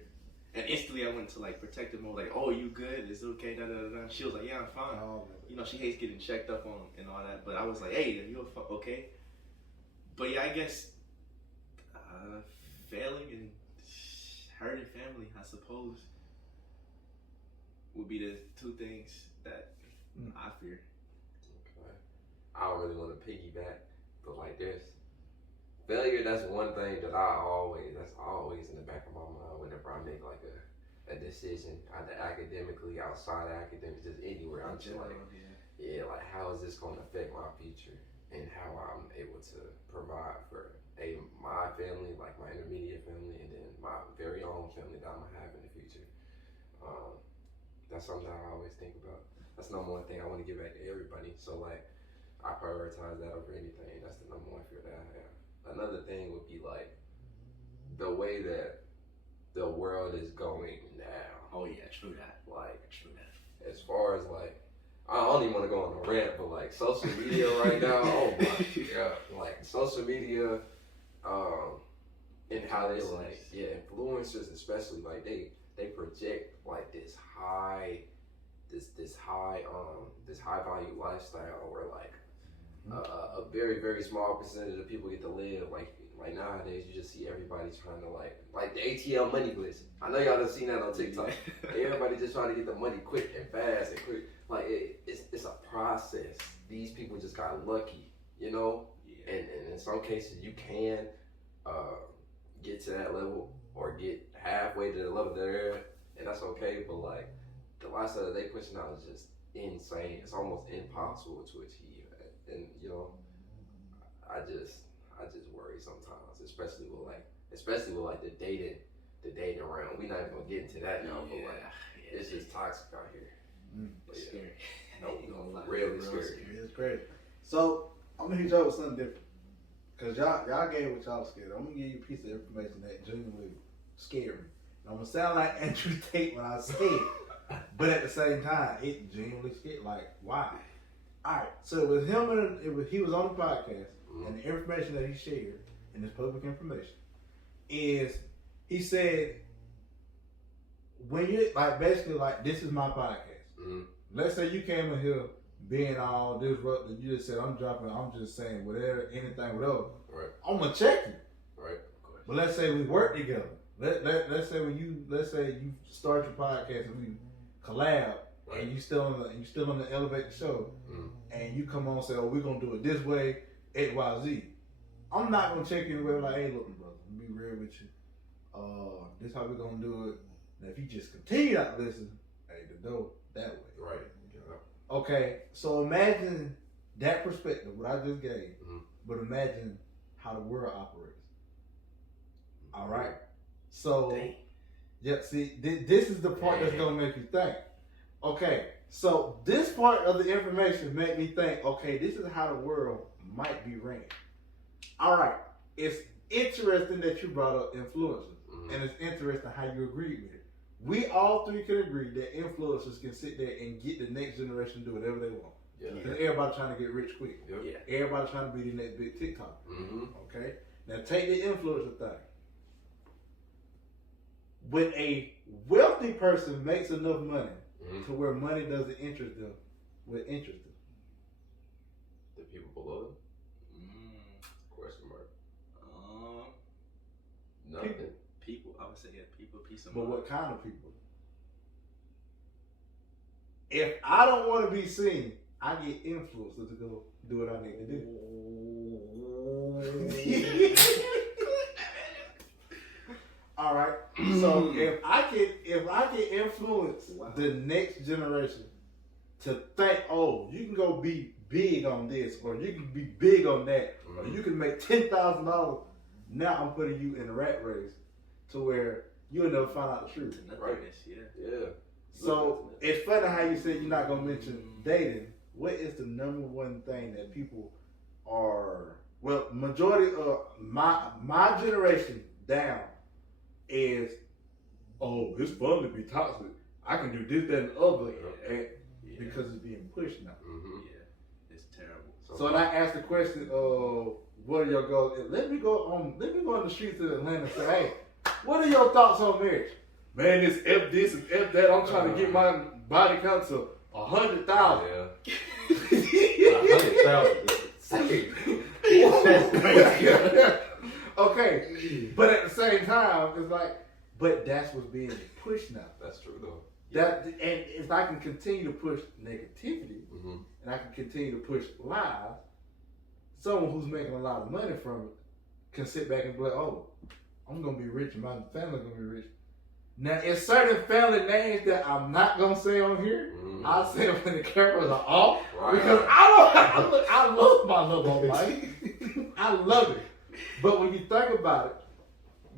and instantly I went to like protective mode. Like, oh, you good? Is it okay? Da da da da. She was like, yeah, I'm fine. She hates getting checked up on and all that. But I was like, hey, are you okay? But yeah, I guess failing and hurting family, I suppose, would be the two things that I fear. Okay. I don't really want to piggyback, but like this, failure, that's one thing that that's always in the back of my mind whenever I make like a decision, either academically, outside of academics, just anywhere. I'm just like, like how is this going to affect my future, and how I'm able to provide for my family, like my intermediate family, and then my very own family that I'm gonna have in the future. That's something I always think about. That's the number one thing I want to give back to everybody. So like, I prioritize that over anything. That's the number one fear that I have. Another thing would be like the way that the world is going now. Oh yeah, true that. Like, as far as like, I don't even want to go on a rant, but like social media right now, oh my god, like social media, and how they like, influencers especially, like they project like this high value lifestyle where like a very, very small percentage of people get to live. Like nowadays, you just see everybody trying to like the ATL money glitch. I know y'all done seen that on TikTok. Everybody just trying to get the money quick and fast and quick. Like it's a process. These people just got lucky, And in some cases, you can get to that level or get halfway to the level they're at, and that's okay. But like the lifestyle that they pushing out is just insane. It's almost impossible to achieve, and I just worry sometimes, especially with like the dating realm. We not even gonna get into that now, but it's just toxic out here. It's Yeah. scary. No, Ain't gonna lie. really Real scary. It's crazy. So I'm gonna hit y'all with something different. Cause y'all gave what y'all scared. I'm gonna give you a piece of information that genuinely scared me. And I'm gonna sound like Andrew Tate when I say it, but at the same time, it genuinely scared. Like, why? All right. So it was him, and he was on the podcast, and the information that he shared, and this public information, is he said when you like basically like this is my podcast. Let's say you came in here being all disruptive, you just said I'm just saying whatever, anything, whatever. Right. I'm gonna check you. Right. But let's say we work together. Let's say you start your podcast and we collab, Right. and you still on the Elevate the show, and you come on and say, oh, we're gonna do it this way, XYZ. I'm not gonna check you anyway. Like, hey, look, brother, let me be real with you. This how we're gonna do it. Now, if you just continue not to listen, hey, the door that way. Right. Okay, so imagine that perspective, what I just gave, but imagine how the world operates. All right? So, Dang. yeah, see, this is the part that's going to make you think. Okay, so this part of the information made me think, okay, this is how the world might be ran. All right, it's interesting that you brought up influencers, and it's interesting how you agreed with it. We all three can agree that influencers can sit there and get the next generation to do whatever they want. Yeah. Because everybody trying to get rich quick. Yep. Yeah. Everybody trying to be the next big TikTok. Okay? Now take the influencer thing. When a wealthy person makes enough money to where money doesn't interest them, what interests them? The people below them? Question mark. Nothing. People, I would say, yeah, people, peace of But mind. what kind of people? If I don't want to be seen, I get influencers to go do what I need to do. All right. So if I can influence the next generation to think, oh, you can go be big on this, or you can be big on that, or you can make $10,000. Now I'm putting you in a rat race to where you'll never find out the truth. Nothingness, Yeah. So it's funny how you said you're not gonna mention dating. What is the number one thing that people are? Well, majority of my generation down is, oh, it's fun to be toxic. I can do this, that, and the other, and because it's being pushed now. Yeah, it's terrible. So when I asked the question, what are your goals? Let me go on the streets of Atlanta and say, hey, what are your thoughts on marriage? Man, it's F this and F that. I'm trying to get my body count to 100,000. Yeah. 100,000. Okay, but at the same time, it's like, but that's what's being pushed now. That's true though. That, and if I can continue to push negativity, and I can continue to push lies, someone who's making a lot of money from it can sit back and be like, oh, I'm gonna be rich and my family's gonna be rich. Now, it's certain family names that I'm not gonna say on here. I'll say them when the cameras are off, because I love my little old life. I love it. But when you think about it,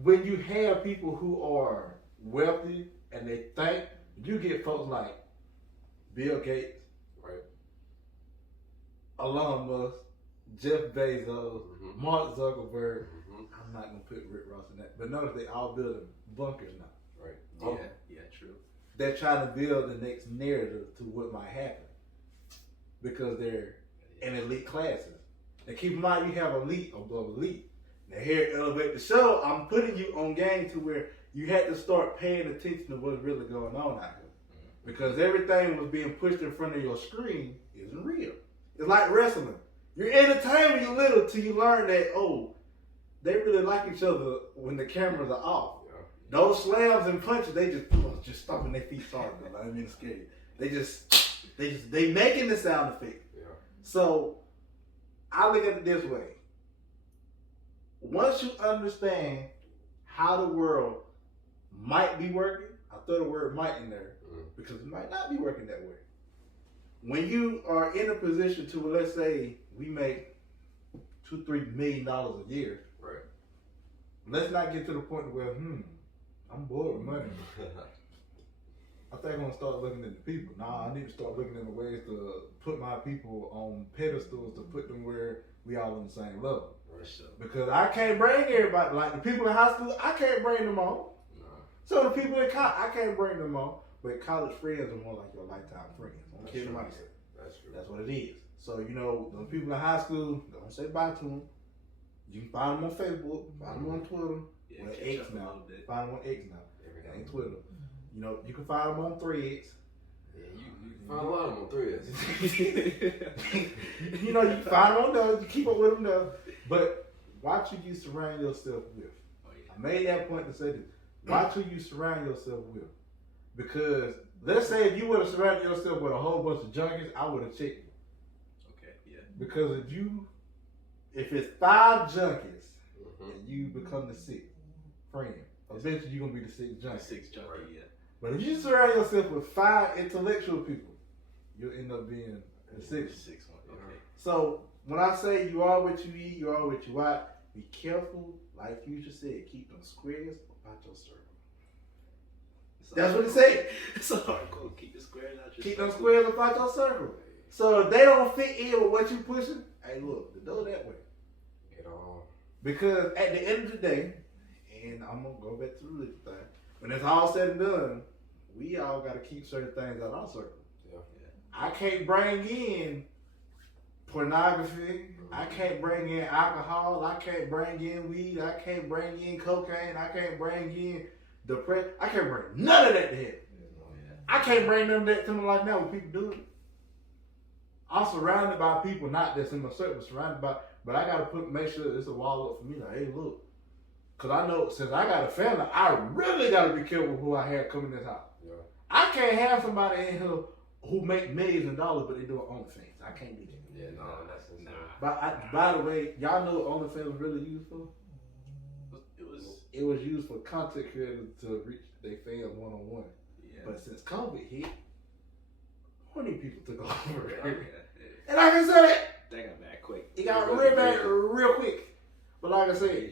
when you have people who are wealthy and they think, you get folks like Bill Gates, Elon Musk, Jeff Bezos, Mark Zuckerberg. I'm not gonna put Rick Ross in that, but notice they all building bunkers now. Yeah, true. They're trying to build the next narrative to what might happen because they're in elite classes. Now keep in mind, you have elite above elite. Now here at Elevate the Show, I'm putting you on game to where you had to start paying attention to what's really going on out here. Because everything was being pushed in front of your screen isn't real. It's like wrestling. You're entertained when you're little till you learn that, oh, they really like each other when the cameras are off. Those slams and punches, they just stomping their feet. Sorry, brother, I didn't mean to scare you. They making the sound effect. So I look at it this way. Once you understand how the world might be working, I throw the word might in there because it might not be working that way. When you are in a position to, let's say, we make $2-3 million a year. Let's not get to the point where, I'm bored with money. I think I'm gonna start looking at the people. Nah, I need to start looking at the ways to put my people on pedestals to put them where we all on the same level. Right. Because I can't bring everybody, like the people in high school, I can't bring them on. Nah. So the people in college, I can't bring them on. But college friends are more like your lifetime friends. I'm kidding myself. That's true. That's what it is. So, you know, the people in high school, don't say bye to them. You can find them on Facebook, find them on Twitter. Yeah, Well, catch X up a now. little bit. Find them on X now. Every It ain't now Twitter. and You know, you can find them on Threads. then. Yeah, you can find a lot of them on Threads. You know, you can find them on those. You keep up with them there. But watch who you surround yourself with. Oh, yeah. I made that point to say this. Watch who you surround yourself with. Because let's say if you would have surrounded yourself with a whole bunch of junkies, I would have checked you. Okay, yeah. Because if it's 5 junkies Mm-hmm. and you become the 6th friend, eventually you're gonna be the 6th junkie. 6 junkie, Right. yeah. But if you surround yourself with 5 intellectual people, you'll end up being the 6th. 6 one. Okay. So when I say you are what you eat, you are what you watch, be careful, like you just said, keep them squares about your circle. That's what it said. It's a hard goal. Keep the squares out your Keep them circle. squares about your circle. So if they don't fit in with what you pushing, hey look, the door that way. Get on. Because at the end of the day, and I'm gonna go back to the religion thing, when it's all said and done, we all gotta keep certain things out of our circle. Yeah. I can't bring in pornography. I can't bring in alcohol. I can't bring in weed. I can't bring in cocaine. I can't bring in depression. I can't bring none of that to him. I can't bring none of that to my life now when people do it. I'm surrounded by people, not that's in my circle, surrounded by, but I gotta make sure it's a wall up for me. Like, hey, look, cause I know since I got a family, I really gotta be careful who I have coming in this house. Yeah. I can't have somebody in here who make millions of dollars, but they doing OnlyFans. I can't do that. Yeah, no, that's insane. By the way, y'all know what OnlyFans was really used for? It was, It was used for content creators to reach their fans one-on-one. yeah. But since COVID hit, horny people took over. Yeah, And like I said, that got back quick. it got real bad real quick. But like I said,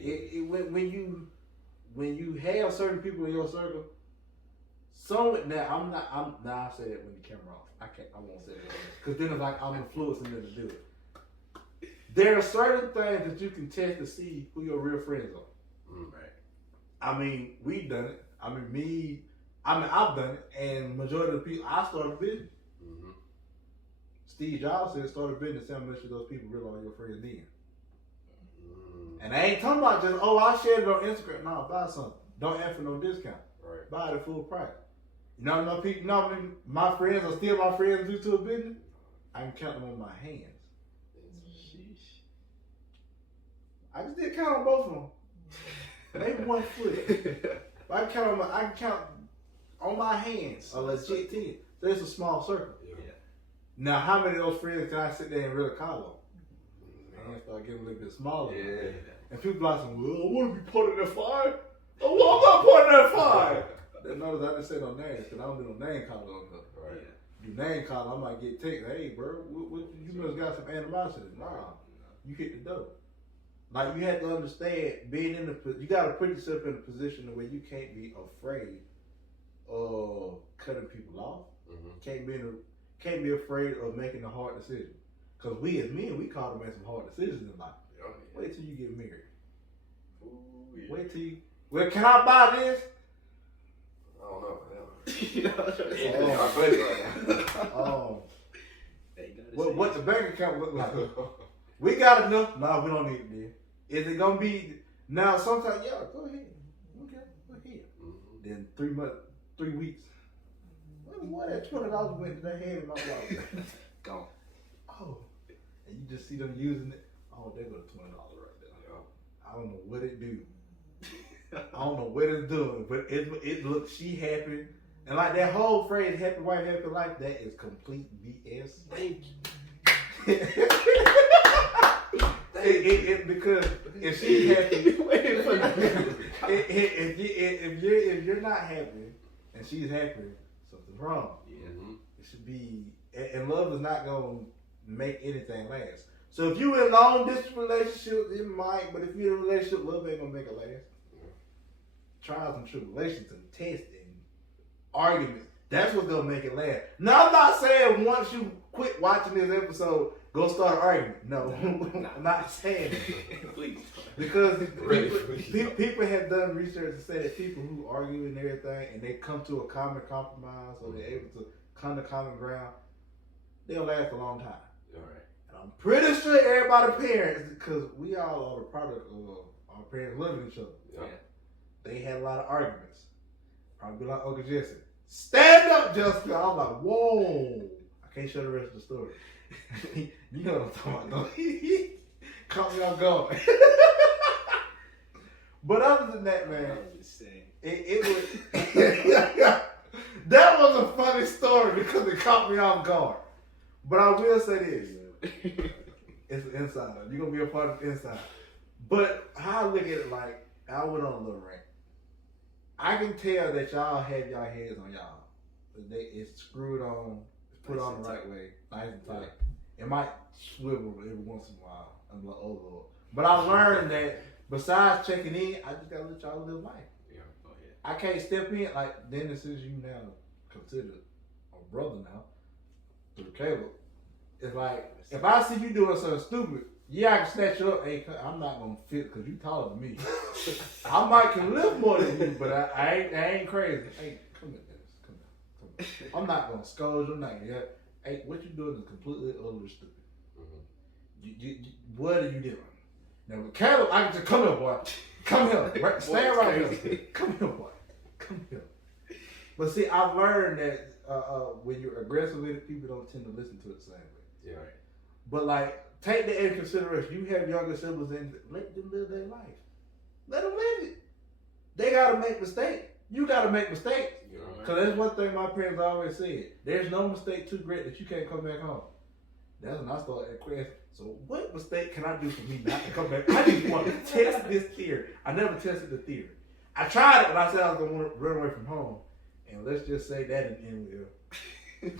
when you have certain people in your circle, now I say that when the camera off. I won't say that because then it's like I'm influencing them to do it. There are certain things that you can test to see who your real friends are. Right. I mean, we've done it. I've done it, and majority of the people I started business. Mm-hmm. Steve Jobs said start a business and make sure those people really are your friends then. Mm. And I ain't talking about just, I shared it on Instagram. No, buy something. Don't ask for no discount. Right. Buy it at full price. You know what people, my friends are still my friends due to a business? I can count them on my hands. Sheesh. I can still count on both of them. Maybe one foot. But I can count on my hands a legit 10. So it's a small circle. Yeah. Now, how many of those friends can I sit there and really call on? Man, start getting a little bit smaller. Yeah. And people are like, well, I want to be part of that fire. Oh, well, I'm not part of that fire. Notice I didn't say no names because I don't do no name calling on them. Right. You name calling, I might get ticked. Hey, bro, you must got some animosity. Nah, you hit the door. Like, you have to understand, you got to put yourself in a position where you can't be afraid of cutting people off. Mm-hmm. Can't be afraid of making a hard decision. Because we as men, we call to make some hard decisions in life. Yeah. Wait till you get married. Ooh, yeah. Wait till you, well, can I buy this? I don't know. You know, I'm funny right now. they gotta say What the bank account look like? We got enough. No, we don't need it then. Is it gonna be now? Sometimes, yeah, go ahead. Okay, go ahead. Mm-hmm. Then 3 weeks. What that $20 went to their head in my wallet? Gone. Oh, and you just see them using it. Oh, they go to $20 right there. Yeah. I don't know what it do. I don't know what it's doing, but it looks she happy. And like that whole phrase, happy wife, happy life, that is complete BS. Thank Because if she's happy, if you're not happy and she's happy, something's wrong. Yeah. Mm-hmm. It should be, and love is not gonna make anything last. So if you in long distance relationship, it might, but if you're in a relationship, love ain't gonna make it last. Trials and tribulations and tests and arguments, That's what's gonna make it laugh. Now I'm not saying once you quit watching this episode, go start an argument. No, I'm not saying that. Please. Because Really? people have done research to say that people who argue and everything and they come to a common compromise or they're able to come to common ground, they'll last a long time. All right. And I'm pretty sure everybody parents, because we all are the product of our parents loving each other. Yeah. They had a lot of arguments. Probably like Uncle Jesse. Stand up, Jessica. I was like, whoa. I can't show the rest of the story. You know what I'm talking about, though. Caught me off guard. But other than that, man, I'm just saying. it was that was a funny story because it caught me off guard. But I will say this. It's an insider. You're gonna be a part of the inside. But how I look at it, like, I went on a little rant. I can tell that y'all have y'all heads on y'all. It's screwed on, it's put on the right way, nice and tight. It might swivel every once in a while. I'm like, oh Lord. But I learned that besides checking in, I just gotta let y'all live life. Yeah. Oh, yeah. I can't step in like Dennis is you now considered a brother now through Caleb. It's like if I see you doing something stupid, yeah, I can snatch you up. Hey, I'm not gonna fit because you taller than me. I might can lift more than you, but I ain't crazy. Hey, come here, Dennis. Come here. I'm not gonna scold your name. Yeah. Hey, what you doing is completely utterly stupid. Mm-hmm. What are you doing? Now with Caleb, I can just come here, boy. Come here. Right, stand right here. Come here, boy. Come here. But see, I've learned that when you're aggressive with it, people don't tend to listen to it the same way. Yeah. But like, take that into consideration. You have younger siblings and let them live their life. Let them live it. They gotta make mistakes. You gotta make mistakes. You know, Cause that's one thing my parents always said. There's no mistake too great that you can't come back home. That's when I started at question. So what mistake can I do for me not to come back? I just want to test this theory. I never tested the theory. I tried it when I said I was gonna run away from home. And let's just say that didn't end well.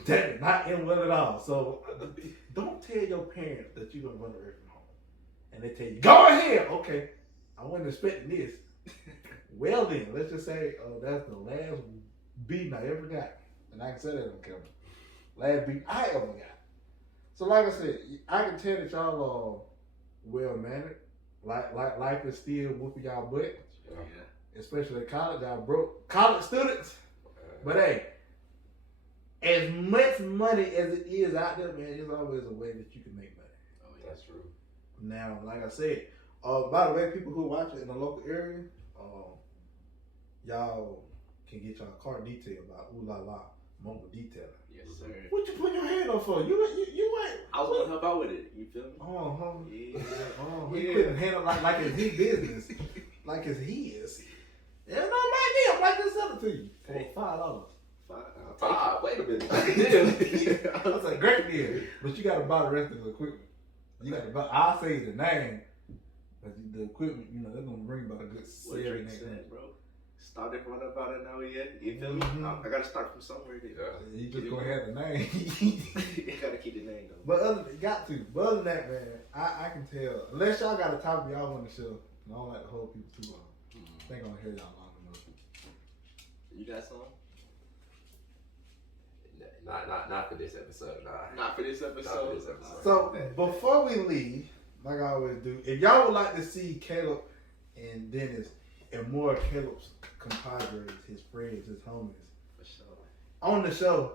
That did not end well at all. So don't tell your parents that you're gonna run away from home. And they tell you, go ahead. Okay, I wasn't expecting this. Well then, let's just say that's the last beating I ever got. And I can say that on camera. Last beating I ever got. So like I said, I can tell that y'all are well mannered. Like life is still whooping y'all butt. Yeah. Especially at college, y'all broke college students. But hey, as much money as it is out there, man, there's always a way that you can make money. Oh, yeah. That's true. Now, like I said, by the way, people who watch it in the local area, y'all can get y'all car detailed by Ooh La La Mobile Detailing. Yes, sir. What you put your hand up for? You ain't. I was gonna help out with it. You feel me? Yeah. Yeah. He putting hand up like it's his business, like it's his. Yeah, no, man, I'm like to sell it to you for $5. Ah, wait a minute. That's a great deal, but you got to buy the rest of the equipment. You got to buy. I'll say the name, but the equipment, they're gonna bring about a good What Drake said, bro. Started from about it now yet. You feel me? I gotta start from somewhere. Yeah. You just gonna have the name. You gotta keep the name though. But But other than that, man, I can tell. Unless y'all got a topic y'all want to show, I don't like to hold people too long. I think I'm gonna hear y'all long enough. You got some? Not for this episode. Nah. Not for this episode. Not for this episode. So before we leave, like I always do, if y'all would like to see Caleb and Dennis and more of Caleb's compadres, his friends, his homies, For sure. on the show,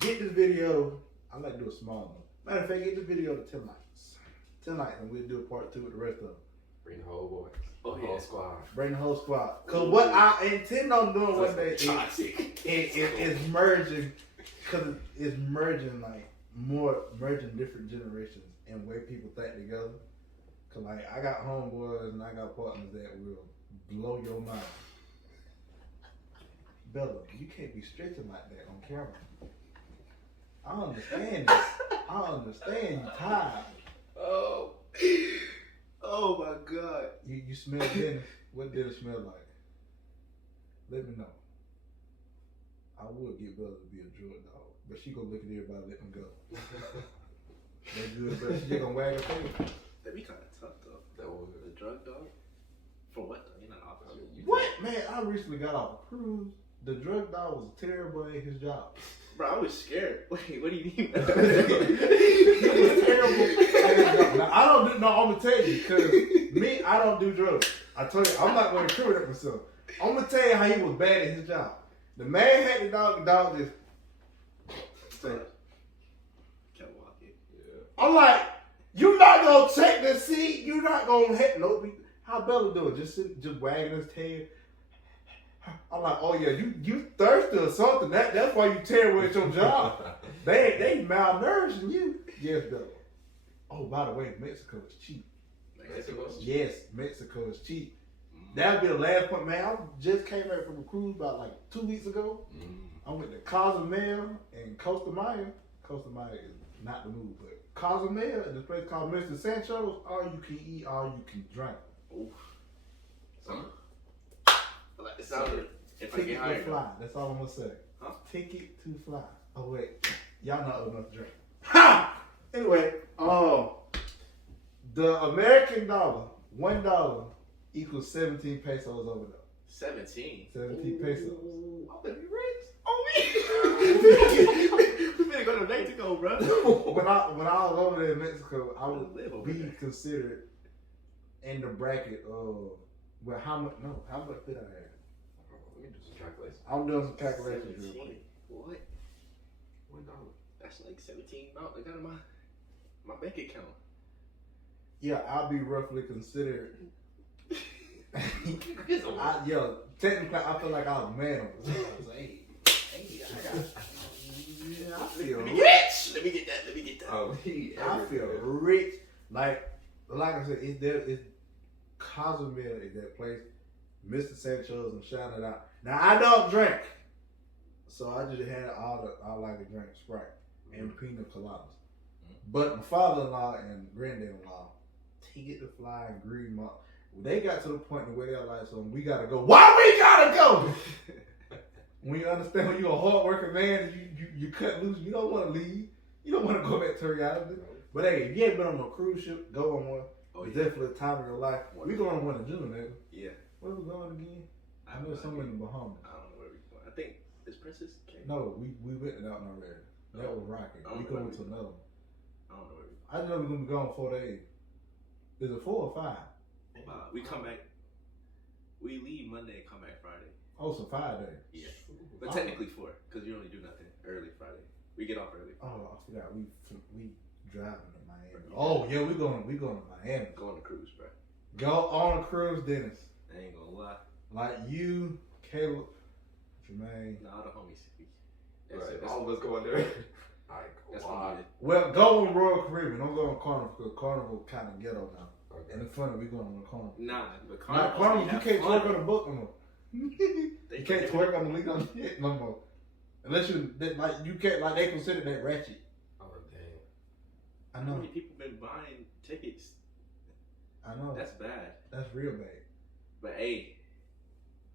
get this video. I like to do a small one. Matter of fact, get this video to 10 likes. 10 likes, and we'll do a part 2 with the rest of them. Bring the whole boy. Oh, The yeah. whole squad. Bring the whole squad. Because what I intend on doing one day is merging, because it's merging merging different generations and way people think together. Because like, I got homeboys and I got partners that will blow your mind. Bella, you can't be stretching like that on camera. I understand this. I understand you tired. Oh my God. You smell Dennis. What did it smell like? Let me know. I would get Bella to be a drug dog, but she gonna look at everybody and let them go. They good, but she gonna wag her tail. That'd be kind of tough though. That was The drug dog? For what though? You're not off. What? Man, I recently got off a cruise. the drug dog was terrible at his job. Bro, I was scared. Wait, what do you mean? He was terrible at his job. Now, I don't do, no, I'm going to tell you, because me, I don't do drugs. I told you, I'm not going to incriminate myself. I'm going to tell you how he was bad at his job. The man had the dog just... Kept walking. Yeah. I'm like, you not going to check the seat. You not going to hit no... How Bella doing? Just wagging his tail. I'm like, oh yeah, you thirsty or something. That's why you terrible at your job. They malnourishing you. Yes, Bella. Oh, by the way, Mexico is cheap. Yes, Mexico is cheap. That'll be the last point, man. I just came back from a cruise about like 2 weeks ago. I went to Cozumel and Costa Maya. Costa Maya is not the move, but Cozumel and this place called Mr. Sancho's, all you can eat, all you can drink. Oof. Summer? It sounded. If I Ticket get to hired. fly. That's all I'm gonna say. Huh? Ticket to fly. Oh wait, y'all not old enough to drink. Ha! Anyway, the American dollar, $1 equals 17 pesos over there. 17. 17 pesos. I'm gonna be rich. Oh me. We better go to Mexico, bro. When I was over there in Mexico, I Live would over be there. considered in the bracket of how much did I have? Let me do some calculations. I'm doing some calculations real 17. quick. What? $1. That's like 17 amount I got in my bank account. Yeah, I'll be roughly considered. Technically, I feel like I was a man on this. I was like, hey, I feel Let me get that. Let me get that. Oh, I feel rich. Like I said, it's Cozumel is that place. Mr. Sancho's, I'm shouting it out. Now I don't drink, so I just had I like to drink Sprite and pina coladas. But my father-in-law and granddad-in-law take the fly and greed them up. They got to the point where they're like, so we gotta go. Why we gotta go? When you understand when you're a hard-working man, you cut loose. You don't want to leave. You don't want to go back to reality. But hey, if you ain't been on a cruise ship, go on one. Oh, It's yeah. definitely a time of your life. We going on one in June, nigga. Yeah. Where we going again? I have know no somewhere idea. in the Bahamas. I don't know where we're going. I think this Princess came. No, we went out already. That was rocking. I don't We know where going we to another one. I don't know where we're I just know we're gonna be gone 4 days. Is it 4 or 5? going. We come back. We leave Monday and come back Friday. Oh, so 5 days. Yeah. But technically 4, because you only do nothing early Friday. We get off early. Oh, I forgot. We driving to Miami. Oh yeah, we going to Miami. Go on the cruise, bro. Go on a cruise, Dennis. I ain't gonna lie. Like you, Caleb, Jermaine. Nah, the homies. Right, That's all of us going there. Alright, That's cool. what we did. Well, go on Royal Caribbean. Don't go on Carnival because Carnival kind of ghetto now. Okay. And it's funny, we going on Carnival. Nah, but Now, Carnival, you can't twerk on the boat no more. You can't twerk on the lead on the shit no more. Unless you can't they consider that ratchet. Oh, damn. I How know. many people been buying tickets? I know. That's bad. That's real bad. But hey,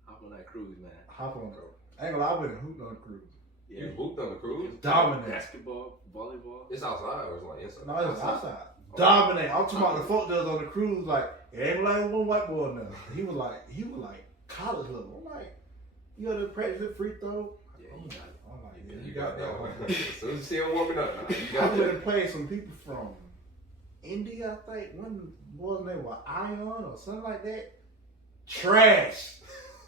hop on that cruise, man. Hop on it. I ain't gonna lie, I've been hooped on a cruise. Yeah. You hooped on the cruise? Dominant. Basketball, volleyball. It's outside or it's like inside? No, it's outside. Oh. Dominate. I'm talking about the folk that was on the cruise. Like it ain't like one white boy now. He was like college level. I'm like, you got to practice it free throw. Yeah, you got it. I'm like, yeah, You got that one. As soon as you see him warming up, you I got would that. have played some people from India, I think. One boy's name was Ion or something like that. Trash.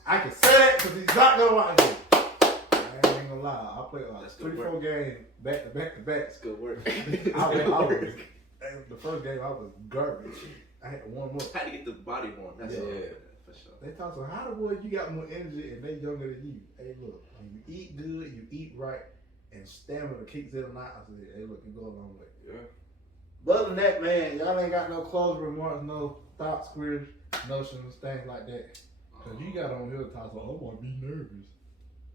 I can say that because he's not gonna watch it. I ain't gonna lie. I played like That's good 3-4 games back to back to back. That's good work. The first game I was garbage. I had to warm up. Had to get the body warm. That's Yeah. all. For sure. They talk so how the boy you got more energy and they younger than you. Hey look, when you eat good, you eat right, and stamina kicks in or not. I said, hey look, you go a long way. Yeah. But other than that, man, y'all ain't got no closing remarks, no thoughts, queries, notions, things like that. Cause you got on here to talk, so I want to be nervous.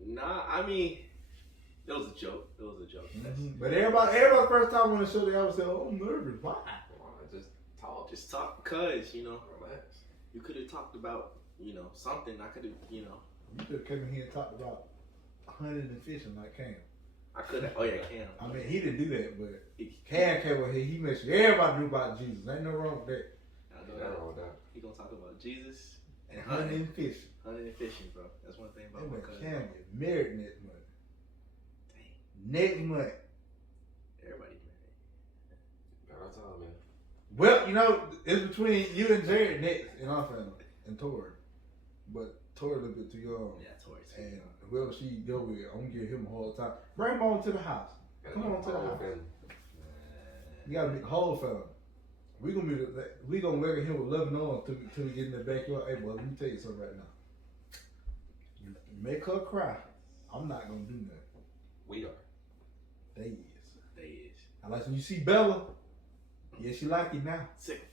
Nah, I mean, it was a joke. It was a joke. But everybody first time on the show, they always say, "Oh, I'm nervous." Why? Just talk. Just talk, cause Relax. you could have talked about something. I could have You could have come in here and talked about hunting and fishing like Cam. I could have. Oh yeah, Cam. I mean, he didn't do that, but He Cam came over here. He made sure everybody knew about Jesus. Ain't no wrong with that. I know Nothing that. wrong with that. He gonna talk about Jesus And hunting and fishing. Hunting and fishing, bro. That's one thing about That my man cousin. Cam get married next month. Dang. Next month. Everybody Man, I'm telling man. Well, you know, it's between you and Jared next in our family and Tori. But Tori a little bit too young. yeah, towards And whoever she go with, I'm gonna give him a hard time. Bring him on to the house. Come on to the house. You gotta meet the whole family. We gonna welcome him with loving arms till we get in the backyard. Hey, boy, let me tell you something right now. You make her cry. I'm not gonna do nothing. We are. They is. They is. I like when you see Bella. Yeah, she like you now. Sick.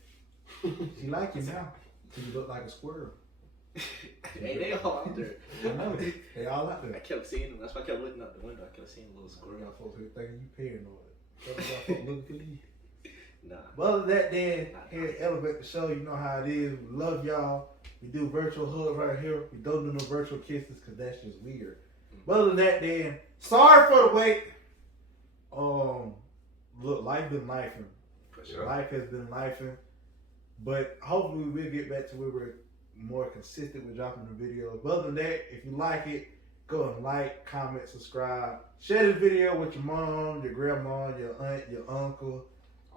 She like you now. Till you look like a squirrel. Hey, they all out there. I know. They all out I there. kept seeing them. That's why I kept looking out the window. I kept seeing a little We squirrel. got folks here thinking you paranoid. Got folks looking for you. Nah. But other than that, then, here at Elevate the Show, you know how it is. We love y'all. We do virtual hugs right here. We don't do no virtual kisses because that's just weird. But other than that, then, sorry for the wait. Look, life been lifing. For sure. Life has been lifing. But hopefully we'll get back to where we're more consistent with dropping the videos. But other than that, if you like it, go and like, comment, subscribe. Share this video with your mom, your grandma, your aunt, your uncle,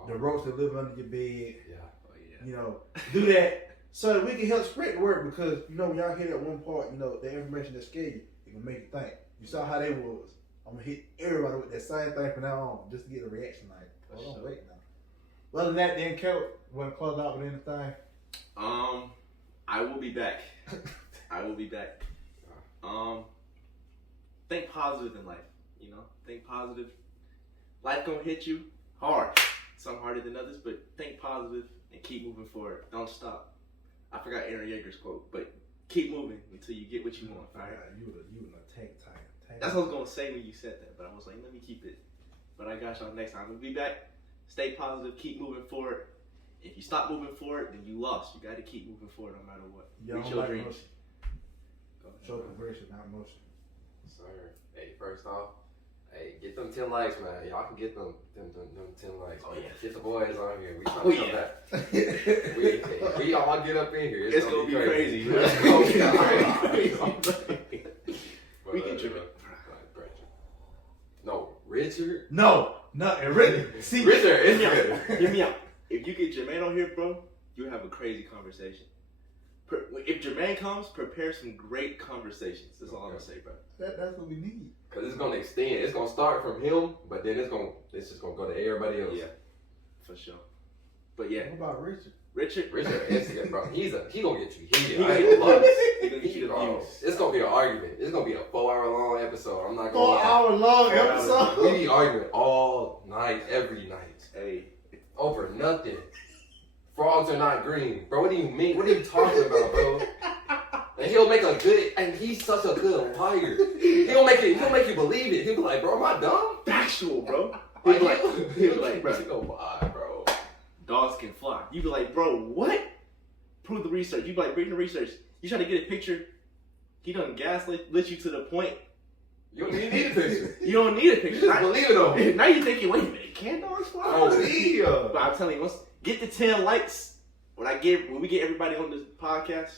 the roach that live under your bed. Yeah. Oh, yeah. You know, do that so that we can help spread the word because, you know, when y'all hear that one part, you know, the information that scared you, it can make you think. You saw how they was. I'm going to hit everybody with that same thing from now on just to get a reaction like, hold on, wait now. But other than that, then, Carol, want to close out with anything? I will be back. I will be back. Think positive in life. You know, think positive. Life gonna hit you hard. Some harder than others, but think positive and keep moving forward. Don't stop. I forgot Aaron Yeager's quote, but keep moving until you get what you want. All right. You in a tag time. That's what I was gonna say when you said that, but I was like, let me keep it. But I got y'all next time. We'll be back. Stay positive. Keep moving forward. If you stop moving forward, then you lost. You got to keep moving forward no matter what. Y'all Reach don't your like dreams. motion. Go ahead. Show conversion, not motion. Sir. Hey, first off, hey, get them 10 likes, man. Y'all can get them 10 likes. Oh, yeah. Get the boys on here. We trying Oh, to come yeah. back. We all get up in here. It's gonna be crazy. It's gonna be crazy. We can trip it. No, Richard. No, and really, see, Richard, it's Hear good. me out. Hear me out. If you get Jermaine on here, bro, you'll have a crazy conversation. If Jermaine comes, prepare some great conversations. That's all I'm gonna say, bro. that's what we need. Cause it's gonna extend. It's gonna start from him, but then it's just gonna go to everybody else. Yeah, for sure. But yeah, What about Richard? Richard, Richard, bro, he gonna get you heated. He I ain't gonna gonna lie. he gonna get you the views. It's gonna be an argument. It's gonna be a 4-hour long episode. I'm not gonna 4 lie. hour long 4 hours. episode. We be arguing all night, every night, Hey, over nothing. Frogs are not green, bro. What do you mean? What are you talking about, bro? And he'll make a good, and he's such a good liar. He'll make you believe it. He'll be like, bro, am I dumb? factual, bro. Like, He'll be like, bro, go by, bro. dogs can fly. You be like, bro, what? Prove the research. You be like, bring the research. You try to get a picture. He done gaslit you to the point. You don't even need a picture. You don't need a You picture. just believe it on. Now you're thinking, wait a minute, can dogs fly? Oh, yeah. But I'm telling you, once get the 10 likes, when we get everybody on this podcast,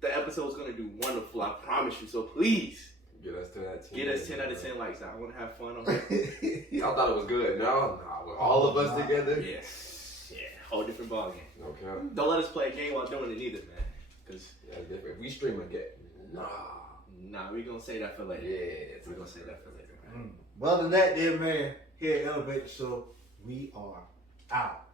the episode's gonna do wonderful. I promise you. So please Get us to that 10. get us 10 out of 10 likes. I want to have fun on here. Y'all thought it was good. No, with all of us together. Yeah, whole different ball game. Okay. Don't let us play a game while doing it either, man. Cause Yeah, different. If we stream a game, nah, we gonna say that for later. Yeah, We're gonna say that for later, man. Well, other than that, then, man, here at Elevate the Show, we are out.